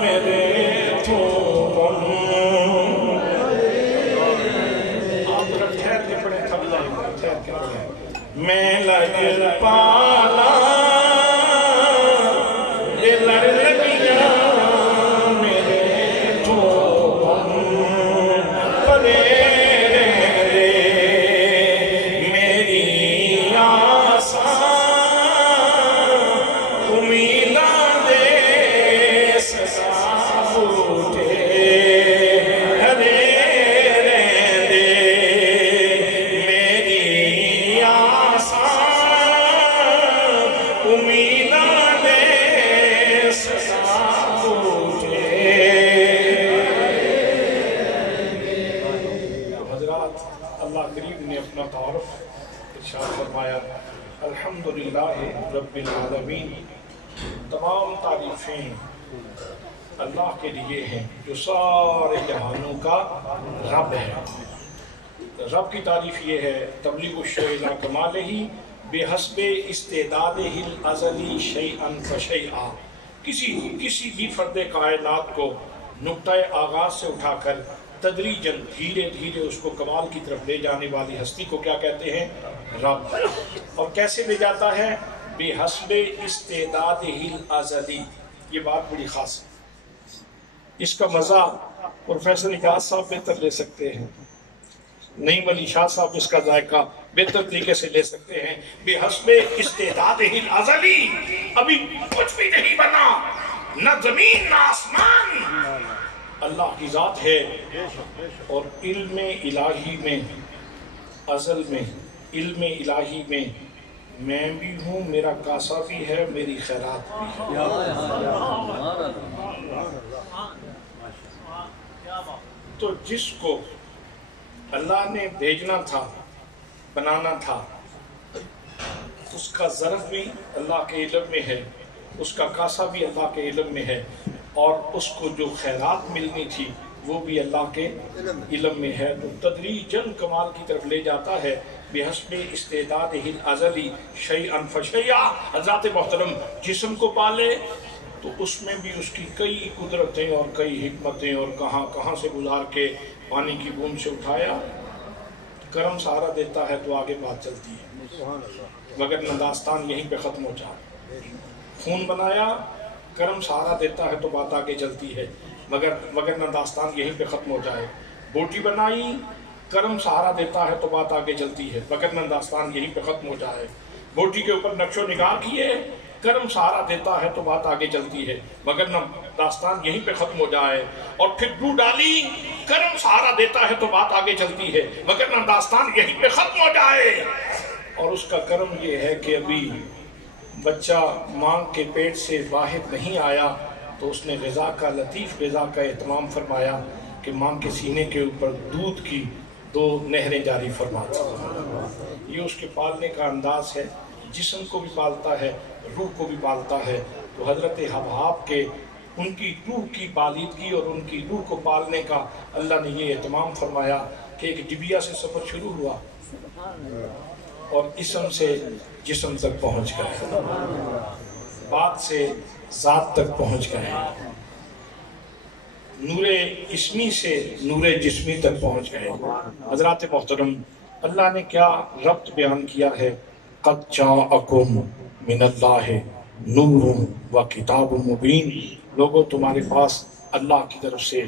میرے تھوپن۔ آپ ذرا ٹھہر کے پڑھیں، ٹھہر کے پڑھیں۔ میں لج پالا دے لڑ لگیاں میرے تھوپن، پرے الحمدللہ رب العالمین، تمام تعریفیں اللہ کے لیے ہیں جو سارے جہانوں کا رب ہے۔ رب کی تعریف یہ ہے تبلیغ الشیء الی کمالہ بحسب استعدادہ الازلی شیئا فشیئا، کسی بھی فرد کائنات کو نقطہ آغاز سے اٹھا کر تدریجاً دھیرے دھیرے اس کو کمال کی طرف لے جانے والی ہستی کو کیا کہتے ہیں؟ رب۔ اور کیسے لے جاتا ہے؟ بحسب استعدادہ الازلی۔ یہ بات بڑی خاص ہے، اس کا مزہ پروفیسر اجاز صاحب بہتر لے سکتے ہیں، نعیم علی شاہ صاحب اس کا ذائقہ بہتر طریقے سے لے سکتے ہیں۔ بحسب استعدادہ الازلی، ابھی کچھ بھی نہیں بنا، نہ زمین نہ آسمان، اللہ کی ذات ہے، اور علم الہی میں، ازل میں، علم الہی میں میں بھی ہوں، میرا کاسا بھی ہے، میری خیرات بھی ہے۔ تو جس کو اللہ نے بھیجنا تھا، بنانا تھا، اس کا ظرف بھی اللہ کے علم میں ہے، اس کا کاسا بھی اللہ کے علم میں ہے، اور اس کو جو خیرات ملنی تھی وہ بھی اللہ کے علم میں ہے۔ تو تدریجاً کمال کی طرف لے جاتا ہے بحسب استعدادہ الازلی شیئا فشیئا۔ حضرات محترم جسم کو پالے تو اس میں بھی اس کی کئی قدرتیں اور کئی حکمتیں، اور کہاں کہاں سے گزار کے پانی کی بوند سے اٹھایا، کرم سہارا دیتا ہے تو آگے بات چلتی ہے، وگرنہ داستان یہیں پہ ختم ہو جائے۔ خون بنایا، کرم سہارا دیتا ہے تو بات آگے چلتی ہے، وگرنہ داستان یہیں پہ ختم ہو جائے۔ بوٹی بنائی، کرم سہارا دیتا ہے تو بات آگے چلتی ہے، وگرنہ داستان یہیں پہ ختم ہو جائے۔ بوٹی کے اوپر نقش و نگار کیے، کرم سہارا دیتا ہے تو بات آگے چلتی ہے، وگرنہ داستان یہیں پہ ختم ہو جائے۔ اور پھر ڈو ڈالی، کرم سہارا دیتا ہے تو بات آگے چلتی ہے، وگرنہ داستان یہیں پہ ختم ہو جائے۔ اور اس کا کرم یہ ہے کہ ابھی بچہ ماں کے پیٹ سے باہر نہیں آیا تو اس نے غذا کا، لطیف غذا کا اہتمام فرمایا کہ ماں کے سینے کے اوپر دودھ کی 2 نہریں جاری فرما دی۔ یہ اس کے پالنے کا انداز ہے، جسم کو بھی پالتا ہے، روح کو بھی پالتا ہے۔ تو حضرت حباب کے ان کی روح کی پالیدگی اور ان کی روح کو پالنے کا اللہ نے یہ اہتمام فرمایا کہ ایک ڈبیا سے سفر شروع ہوا اور اسم سے جسم تک پہنچ گئے، بات سے ذات تک پہنچ گئے، نور اسمی سے نور جسمی تک پہنچ گئے۔ حضرات محترم، اللہ نے کیا ربط بیان کیا ہے، قد جاءکم من اللہ نور و کتاب مبین۔ لوگوں، تمہارے پاس اللہ کی طرف سے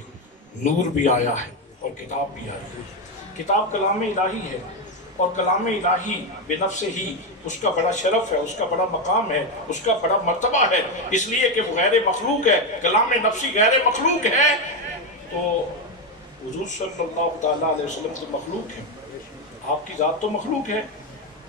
نور بھی آیا ہے اور کتاب بھی آئی ہے۔ کتاب کلام الہی ہے، اور کلام الہی بنفس ہی اس کا بڑا شرف ہے، اس کا بڑا مقام ہے، اس کا بڑا مرتبہ ہے، اس لیے کہ وہ غیر مخلوق ہے۔ کلام نفسی غیر مخلوق ہے تو حضور صلی اللہ تعالیٰ علیہ وسلم سے مخلوق ہے، آپ کی ذات تو مخلوق ہے۔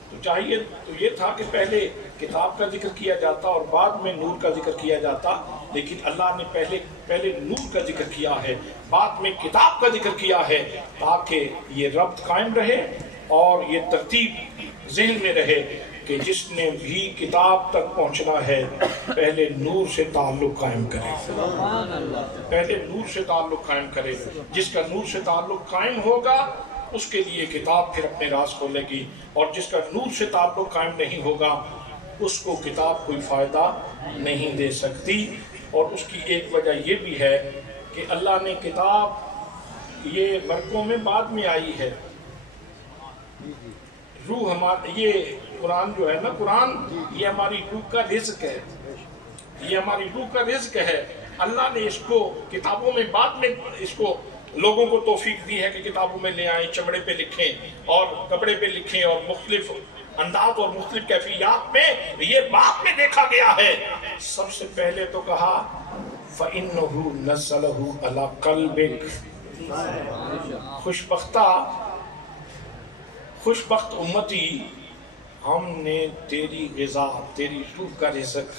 تو چاہیے تو یہ تھا کہ پہلے کتاب کا ذکر کیا جاتا اور بعد میں نور کا ذکر کیا جاتا، لیکن اللہ نے پہلے نور کا ذکر کیا ہے، بعد میں کتاب کا ذکر کیا ہے، تاکہ یہ ربط قائم رہے اور یہ ترتیب ذہن میں رہے کہ جس نے بھی کتاب تک پہنچنا ہے پہلے نور سے تعلق قائم کرے، پہلے نور سے تعلق قائم کرے۔ جس کا نور سے تعلق قائم ہوگا اس کے لیے کتاب پھر اپنے راز کھولے گی، اور جس کا نور سے تعلق قائم نہیں ہوگا اس کو کتاب کوئی فائدہ نہیں دے سکتی۔ اور اس کی ایک وجہ یہ بھی ہے کہ اللہ نے کتاب یہ مرکوں میں بعد میں آئی ہے، روح یہ قرآن جو ہے نا، قرآن یہ ہماری روح کا رزق ہے، یہ ہماری روح کا رزق ہے۔ اللہ نے اس کو کتابوں میں بعد میں اس کو لوگوں کو توفیق دی ہے کہ کتابوں میں لے آئیں، چمڑے پہ لکھیں اور کپڑے پہ لکھیں، اور مختلف انداز اور مختلف کیفیات میں یہ بعد میں دیکھا گیا ہے۔ سب سے پہلے تو کہا فَإِنَّهُ نَزَّلَهُ عَلَى قَلْبِكَ، خوشبخت امتی، ہم نے تیری غذا، تیری روح کا رزق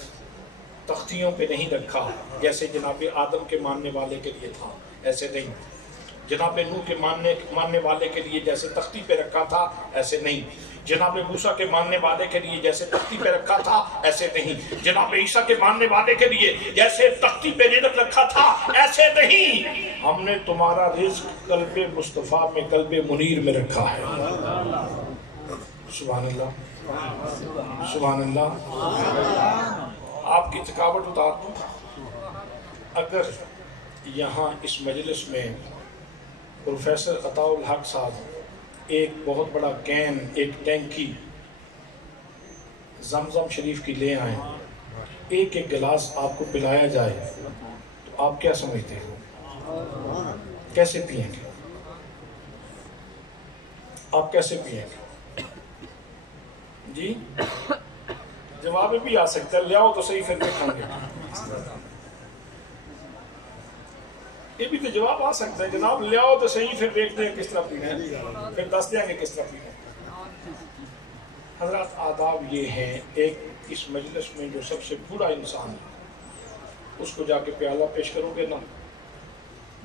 تختیوں پہ نہیں رکھا جیسے جناب آدم کے ماننے والے کے لیے تھا، ایسے نہیں۔ جناب نوح کے ماننے والے کے لیے جیسے تختی پہ رکھا تھا ایسے نہیں۔ جناب موسیٰ کے ماننے والے کے لیے جیسے تختی پہ رکھا تھا ایسے نہیں۔ جناب عیسیٰ کے ماننے والے کے لیے جیسے تختی پہ رزق رکھا تھا ایسے نہیں۔ ہم نے تمہارا رزق قلب مصطفیٰ میں، قلب منیر میں رکھا ہے۔ سبحان اللہ، سبحان اللہ۔ آپ کی تھکاوٹ اتار دوں، اگر یہاں اس مجلس میں پروفیسر عطاء الحق صاحب ایک بہت بڑا کین، ایک ٹینکی زمزم شریف کی لے آئیں، ایک ایک گلاس آپ کو پلایا جائے تو آپ کیا سمجھتے ہیں؟ کیسے پئیں گے؟ آپ کیسے پئیں گے؟ جی جواب بھی آ سکتا ہے، لے آؤ تو صحیح پھر دیکھیں گے۔ یہ بھی تو جواب آ سکتا ہے، جناب لے آؤ تو صحیح پھر دیکھتے ہیں کس طرح پینا ہے، پھر دس دیں گے کس طرح پینا ہے۔ حضرات آداب یہ ہیں، ایک اس مجلس میں جو سب سے بڑا انسان ہے اس کو جا کے پیالہ پیش کرو گے نا،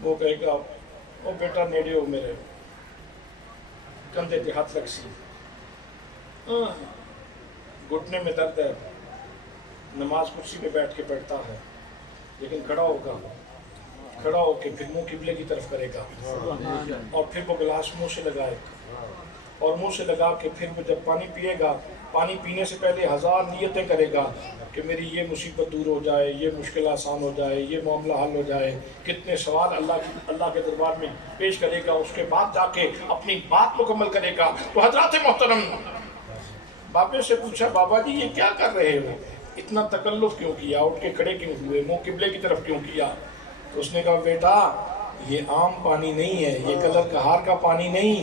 وہ کہے گا او بیٹا نیڑے ہو میرے، کندھے پہ ہاتھ رکھ سی، گھٹنے میں درد ہے، نماز کرسی پہ بیٹھ کے پڑھتا ہے، لیکن کھڑا ہوگا، کھڑا ہو کے پھر منہ قبلے کی طرف کرے گا اور پھر وہ گلاس منہ سے لگائے گا اور منہ سے لگا کے پھر وہ جب پانی پیے گا، پانی پینے سے پہلے 1000 نیتیں کرے گا کہ میری یہ مصیبت دور ہو جائے، یہ مشکل آسان ہو جائے، یہ معاملہ حل ہو جائے، کتنے سوال اللہ کے دربار میں پیش کرے گا، اس کے بعد جا کے اپنی بات مکمل کرے گا۔ تو حضرات محترم، بابے سے پوچھا بابا جی یہ کیا کر رہے ہو، اتنا تکلف کیوں کیا، اٹھ کے کھڑے کیوں ہوئے، منہ قبلے کی طرف کیوں کیا؟ تو اس نے کہا بیٹا یہ عام پانی نہیں ہے، یہ کلر کہار کا پانی نہیں،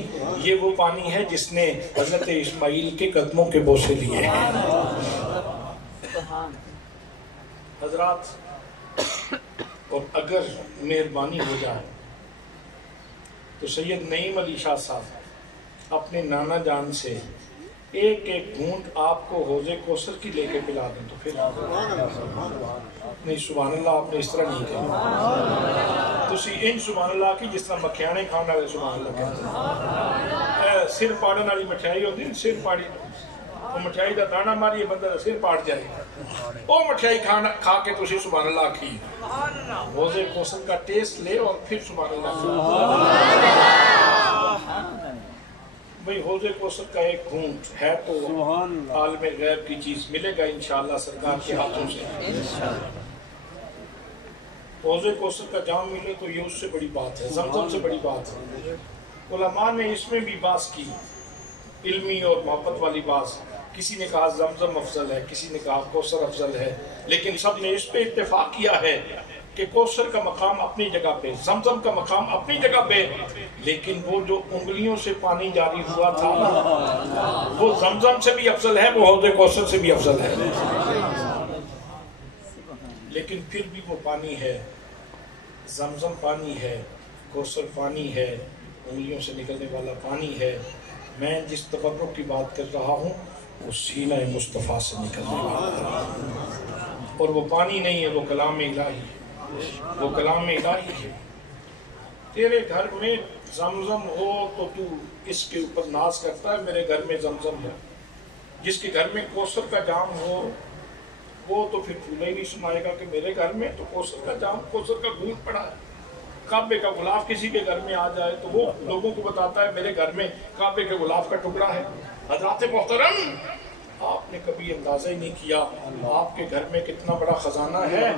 یہ وہ پانی ہے جس نے حضرت اسماعیل کے قدموں کے بوسے لیے ہیں۔ حضرات، اور اگر مہربانی ہو جائے تو سید نعیم علی شاہ صاحب اپنے نانا جان سے ایک ایک گھونٹ آپ کو حوض کوثر کی لے کے پلا دیں تو پھر نہیں، سبحان اللہ آپ نے اس طرح نہیں کہا، تسی ان سبحان اللہ کی جس طرح مکھیانے کھانا والے سبحان اللہ کہتے ہیں۔ سر پاڑن والی مٹھائی ہوتی ہے، سر پاڑی وہ مٹھائی دا دانا ماری بندہ سر پاڑ جائے، وہ مٹھائی کھا کے تسی سبحان اللہ کی حوض کوثر کا ٹیسٹ لے اور پھر سبحان اللہ بھئی حوض کوثر کا ایک گھونٹ ہے تو عالم غیب کی چیز ملے گا انشاءاللہ سرکار کے ہاتھوں سے۔ حوض کوثر کا جام ملے تو یہ اس سے بڑی بات ہے، زمزم سے بڑی بات ہے۔ علماء نے اس میں بھی بحث کی، علمی اور محبت والی بحث، کسی نے کہا زمزم افضل ہے، کسی نے کہا کوثر افضل ہے، لیکن سب نے اس پہ اتفاق کیا ہے کہ کوثر کا مقام اپنی جگہ پہ، زمزم کا مقام اپنی جگہ پہ، لیکن وہ جو انگلیوں سے پانی جاری ہوا تھا وہ زمزم سے بھی افضل ہے، وہ حوض کوثر سے بھی افضل ہے، لیکن پھر بھی وہ پانی ہے، زمزم پانی ہے، کوثر پانی ہے، انگلیوں سے نکلنے والا پانی ہے۔ میں جس تبرک کی بات کر رہا ہوں وہ سینہ مصطفیٰ سے نکلنے والا ہے، اور وہ پانی نہیں ہے، وہ کلام الہی ہے، وہ کلام الہی ہے۔ تیرے گھر میں زمزم ہو تو تو اس کے اوپر ناز کرتا ہے میرے گھر میں زمزم ہے، جس کے گھر میں کوثر کا جام ہو وہ تو پھر پھولے ہی نہیں سنائے گا کہ میرے گھر میں تو کوثر کا جام، کوثر کا گھونٹ پڑا ہے۔ کعبے کا غلاف کسی کے گھر میں آ جائے تو وہ لوگوں کو بتاتا ہے میرے گھر میں کعبے کے غلاف کا ٹکڑا ہے۔ حضرات محترم، آپ نے کبھی اندازہ ہی نہیں کیا آپ کے گھر میں کتنا بڑا خزانہ ہے۔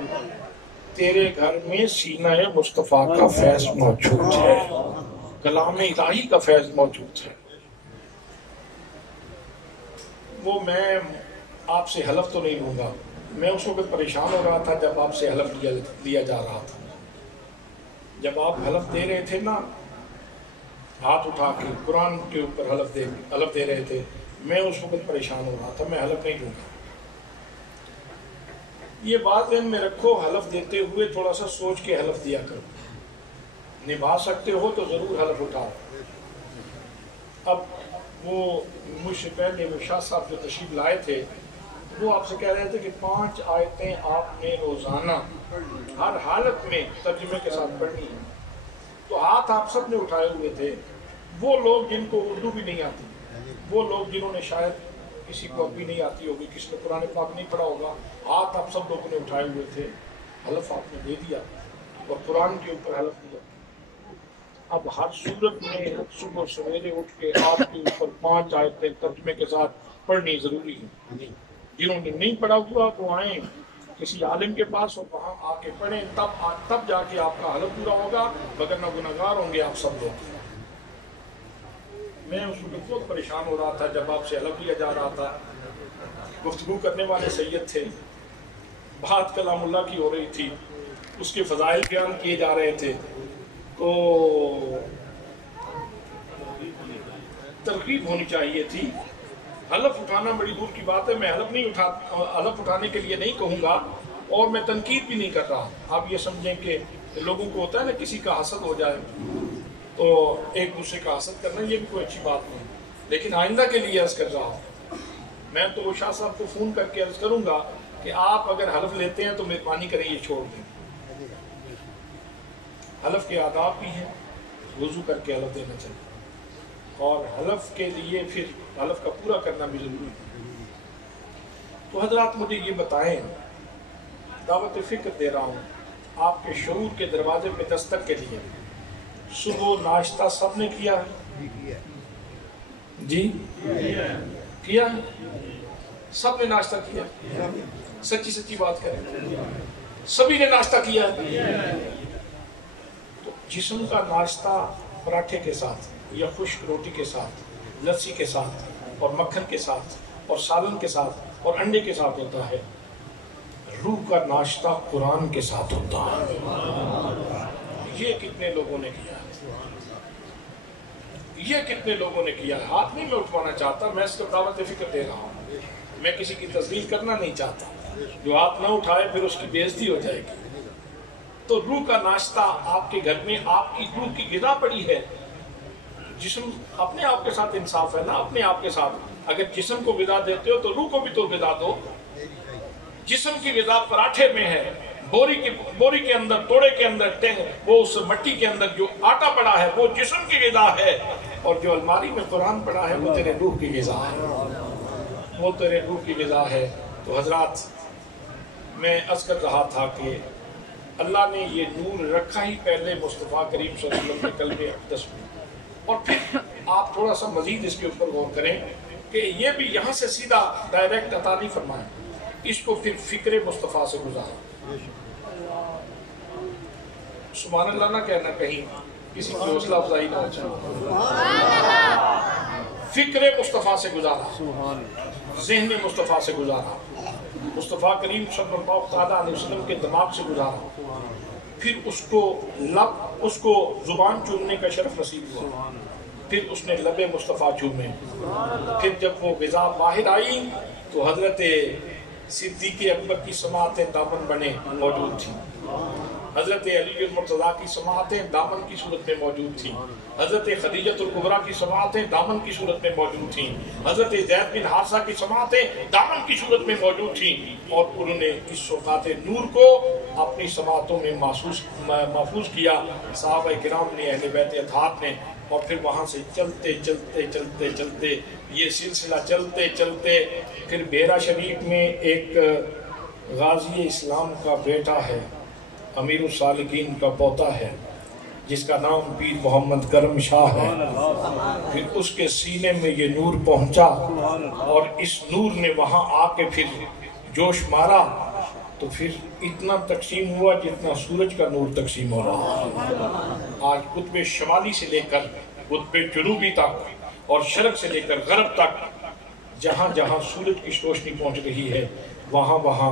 تیرے گھر میں سینہ مصطفیٰ کا فیض موجود ہے، کلام الہی کا فیض موجود ہے۔ وہ میں آپ سے حلف تو نہیں لوں گا، میں اس وقت پریشان ہو رہا تھا جب آپ سے حلف لیا جا رہا تھا۔ جب آپ حلف دے رہے تھے نا، ہاتھ اٹھا کے قرآن کے اوپر حلف دے رہے تھے، میں اس وقت پریشان ہو رہا تھا، میں حلف نہیں لوں گا۔ یہ بات ذہن میں رکھو، حلف دیتے ہوئے تھوڑا سا سوچ کے حلف دیا کرو، نبھا سکتے ہو تو ضرور حلف اٹھاؤ۔ اب وہ مجھ سے پہلے وہ شاہ صاحب جو تشریف لائے تھے وہ آپ سے کہہ رہے تھے کہ 5 آیتیں آپ نے روزانہ ہر حالت میں ترجمے کے ساتھ پڑھنی ہے۔ تو ہاتھ آپ سب نے اٹھائے ہوئے تھے، وہ لوگ جن کو اردو بھی نہیں آتی، وہ لوگ جنہوں نے شاید کسی کو عربی نہیں آتی ہوگی، کسی نے قرآن پاک نہیں پڑھا ہوگا، ہاتھ آپ سب لوگوں نے اٹھائے ہوئے تھے، حلف آپ نے دے دیا اور قرآن کے اوپر حلف دیا۔ اب ہر صورت میں صبح سویرے اٹھ کے آپ کے اوپر 5 آیتیں ترجمے کے ساتھ پڑھنی ضروری ہے۔ جنہوں نے نہیں پڑھا ہوا وہ آئیں کسی عالم کے پاس اور وہاں آ کے پڑھیں، تب جا کے آپ کا حلف پورا ہوگا، وگرنہ گناہگار ہوں گے آپ سب لوگ۔ میں اس وقت بہت پریشان ہو رہا تھا جب آپ سے حلف لیا جا رہا تھا، گفتگو کرنے والے سید تھے، بات کلام اللہ کی ہو رہی تھی، اس کے فضائل بیان کیے جا رہے تھے، تو ترغیب ہونی چاہیے تھی۔ حلف اٹھانا بڑی دور کی بات ہے، میں حلف اٹھانے کے لیے نہیں کہوں گا اور میں تنقید بھی نہیں کر رہا۔ آپ یہ سمجھیں کہ لوگوں کو ہوتا ہے نا کسی کا حسد ہو جائے تو ایک دوسرے کا حسد کرنا، یہ بھی کوئی اچھی بات نہیں، لیکن آئندہ کے لیے عرض کر رہا ہوں۔ میں تو شاہ صاحب کو فون کر کے عرض کروں گا کہ آپ اگر حلف لیتے ہیں تو مہربانی کریں یہ چھوڑ دیں۔ حلف کے آداب بھی ہیں، وضو کر کے حلف دینا چاہیے، اور حلف کے لیے پھر حلف کا پورا کرنا بھی ضروری ہے۔ تو حضرات مجھے یہ بتائیں، دعوت فکر دے رہا ہوں آپ کے شعور کے دروازے پہ دستک کے لیے، صبح ناشتہ سب نے کیا ہے؟ جی کیا سب نے ناشتہ کیا؟ سچی سچی بات کریں، سبھی نے ناشتہ کیا؟ تو جسم کا ناشتہ پراٹھے کے ساتھ یا خشک روٹی کے ساتھ، لسی کے ساتھ اور مکھن کے ساتھ اور سالن کے ساتھ اور انڈے کے ساتھ ہوتا ہے، روح کا ناشتہ قرآن کے ساتھ ہوتا ہے۔ یہ کتنے لوگوں نے کیا ہے؟ یہ کتنے لوگوں نے کیا ہے؟ ہاتھ نہیں میں اٹھوانا چاہتا، میں اس کو دعوت فکر دے رہا ہوں، میں کسی کی تذلیل کرنا نہیں چاہتا، جو ہاتھ نہ اٹھائے پھر اس کی بے عزتی ہو جائے گی۔ تو روح کا ناشتہ آپ کے گھر میں آپ کی روح کی غذا پڑی ہے، جسم اپنے آپ کے ساتھ انصاف ہے نا، اپنے آپ کے ساتھ اگر جسم کو غذا دیتے ہو تو روح کو بھی تو غذا دو۔ جسم کی غذا پراٹھے میں ہے، بوری کے اندر، توڑے کے اندر، وہ اس مٹی کے اندر جو آٹا پڑا ہے وہ جسم کی غذا ہے، اور جو الماری میں قرآن پڑا ہے وہ تیرے روح کی غذا ہے، وہ تیرے روح کی غذا ہے۔ تو حضرات، میں عرض کر رہا تھا کہ اللہ نے یہ نور رکھا ہی پہلے مصطفیٰ کریم صلی اللہ علیہ وسلم کے قلب اقدس میں، اور پھر آپ تھوڑا سا مزید اس کے اوپر غور کریں کہ یہ بھی یہاں سے سیدھا ڈائریکٹ عطا نہیں فرمایا، اس کو پھر فکر مصطفیٰ سے گزارا۔ سبحان اللہ نہ کہنا کہیں کسی کی حوصلہ افزائی نہ ہو جائے۔ فکر مصطفیٰ سے گزارا، ذہن مصطفیٰ سے گزارا، مصطفیٰ کریم صلی اللہ تعالیٰ علیہ وسلم کے دماغ سے گزارا، پھر اس کو زبان چومنے کا شرف نصیب ہوا، پھر اس نے لب مصطفیٰ چومے، پھر جب وہ غذا باہر آئی تو حضرت صدیق اکبر کی سماعتیں دامن بنے موجود تھیں، حضرت علی المرتضیٰ کی سماعتیں دامن کی صورت میں موجود تھیں، حضرت خدیجۃ الکبریٰ کی سماعتیں دامن کی صورت میں موجود تھیں، حضرت زید بن حارثہ کی سماعتیں دامن کی صورت میں موجود تھیں، اور انہوں نے اس شوقات نور کو اپنی سماعتوں میں محفوظ کیا، صحابہ کرام نے، اہل بیت اطہار نے، اور پھر وہاں سے چلتے چلتے چلتے چلتے یہ سلسلہ چلتے چلتے پھر بیرا شریف میں ایک غازی اسلام کا بیٹا ہے، امیر الصالحین کا پوتا ہے، جس کا نام پیر محمد کرم شاہ ہے، پھر اس کے سینے میں یہ نور پہنچا، اور اس نور نے وہاں آ کے پھر جوش مارا، تو پھر اتنا تقسیم ہوا جتنا سورج کا نور تقسیم ہو رہا ہے۔ آج قطب شمالی سے لے کر قطب جنوبی تک، اور شرق سے لے کر غرب تک، جہاں جہاں سورج کی روشنی پہنچ رہی ہے، وہاں وہاں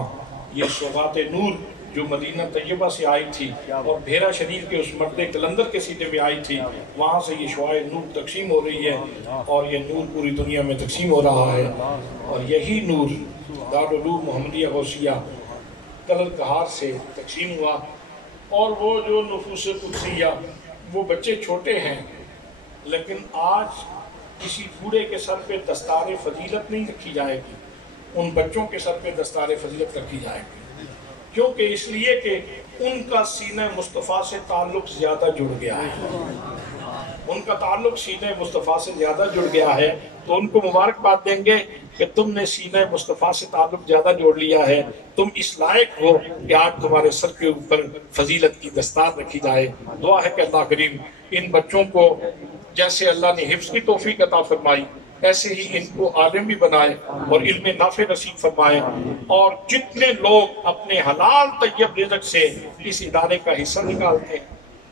یہ سوغات نور جو مدینہ طیبہ سے آئی تھی اور بھیرا شریف کے اس مرد کلندر کے سینے میں آئی تھی، وہاں سے یہ شعاع نور تقسیم ہو رہی ہے، اور یہ نور پوری دنیا میں تقسیم ہو رہا ہے۔ اور یہی نور دارالعلوم محمدیہ غوثیہ کلر کہار سے تقسیم ہوا، اور وہ جو نفوس قدسیہ، وہ بچے چھوٹے ہیں، لیکن آج کسی بوڑھے کے سر پہ دستار فضیلت نہیں رکھی جائے گی، ان بچوں کے سر پہ دستار فضیلت رکھی جائے گی، کیونکہ اس لیے کہ ان کا سینہ مصطفیٰ سے تعلق زیادہ جڑ گیا ہے، ان کا تعلق سینہ مصطفیٰ سے زیادہ جڑ گیا ہے، تو ان کو مبارکباد دیں گے کہ تم نے سینہ مصطفیٰ سے تعلق زیادہ جوڑ لیا ہے، تم اس لائق ہو کہ آج تمہارے سر کے اوپر فضیلت کی دستار رکھی جائے۔ دعا ہے کہ اللہ کریم ان بچوں کو جیسے اللہ نے حفظ کی توفیق عطا فرمائی، ایسے ہی ان کو عالم بھی بنائے اور علم نافع نصیب فرمائے، اور جتنے لوگ اپنے حلال طیب رزق سے اس ادارے کا حصہ نکالتے ہیں،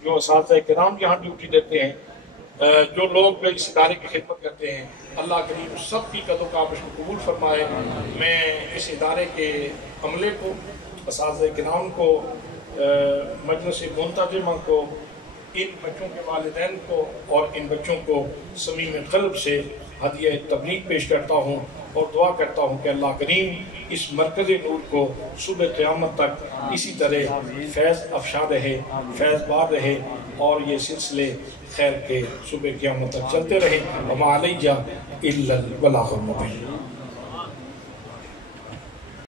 جو اساتذہ کرام یہاں ڈیوٹی دیتے ہیں، جو لوگ اس ادارے کی خدمت کرتے ہیں، اللہ کریم سب کی قد و کاوش کو قبول فرمائے۔ میں اس ادارے کے عملے کو، اساتذہ کرام کو، مجلس منتظمہ کو، ان بچوں کے والدین کو اور ان بچوں کو صمیم قلب سے ہدیہ تبریک پیش کرتا ہوں، اور دعا کرتا ہوں کہ اللہ کریم اس مرکز نور کو صبح قیامت تک اسی طرح فیض افشاں رہے، فیض بار رہے، اور یہ سلسلے خیر کے صبح قیامت تک چلتے رہیں۔ وما علیہ الا البلاغ المبین۔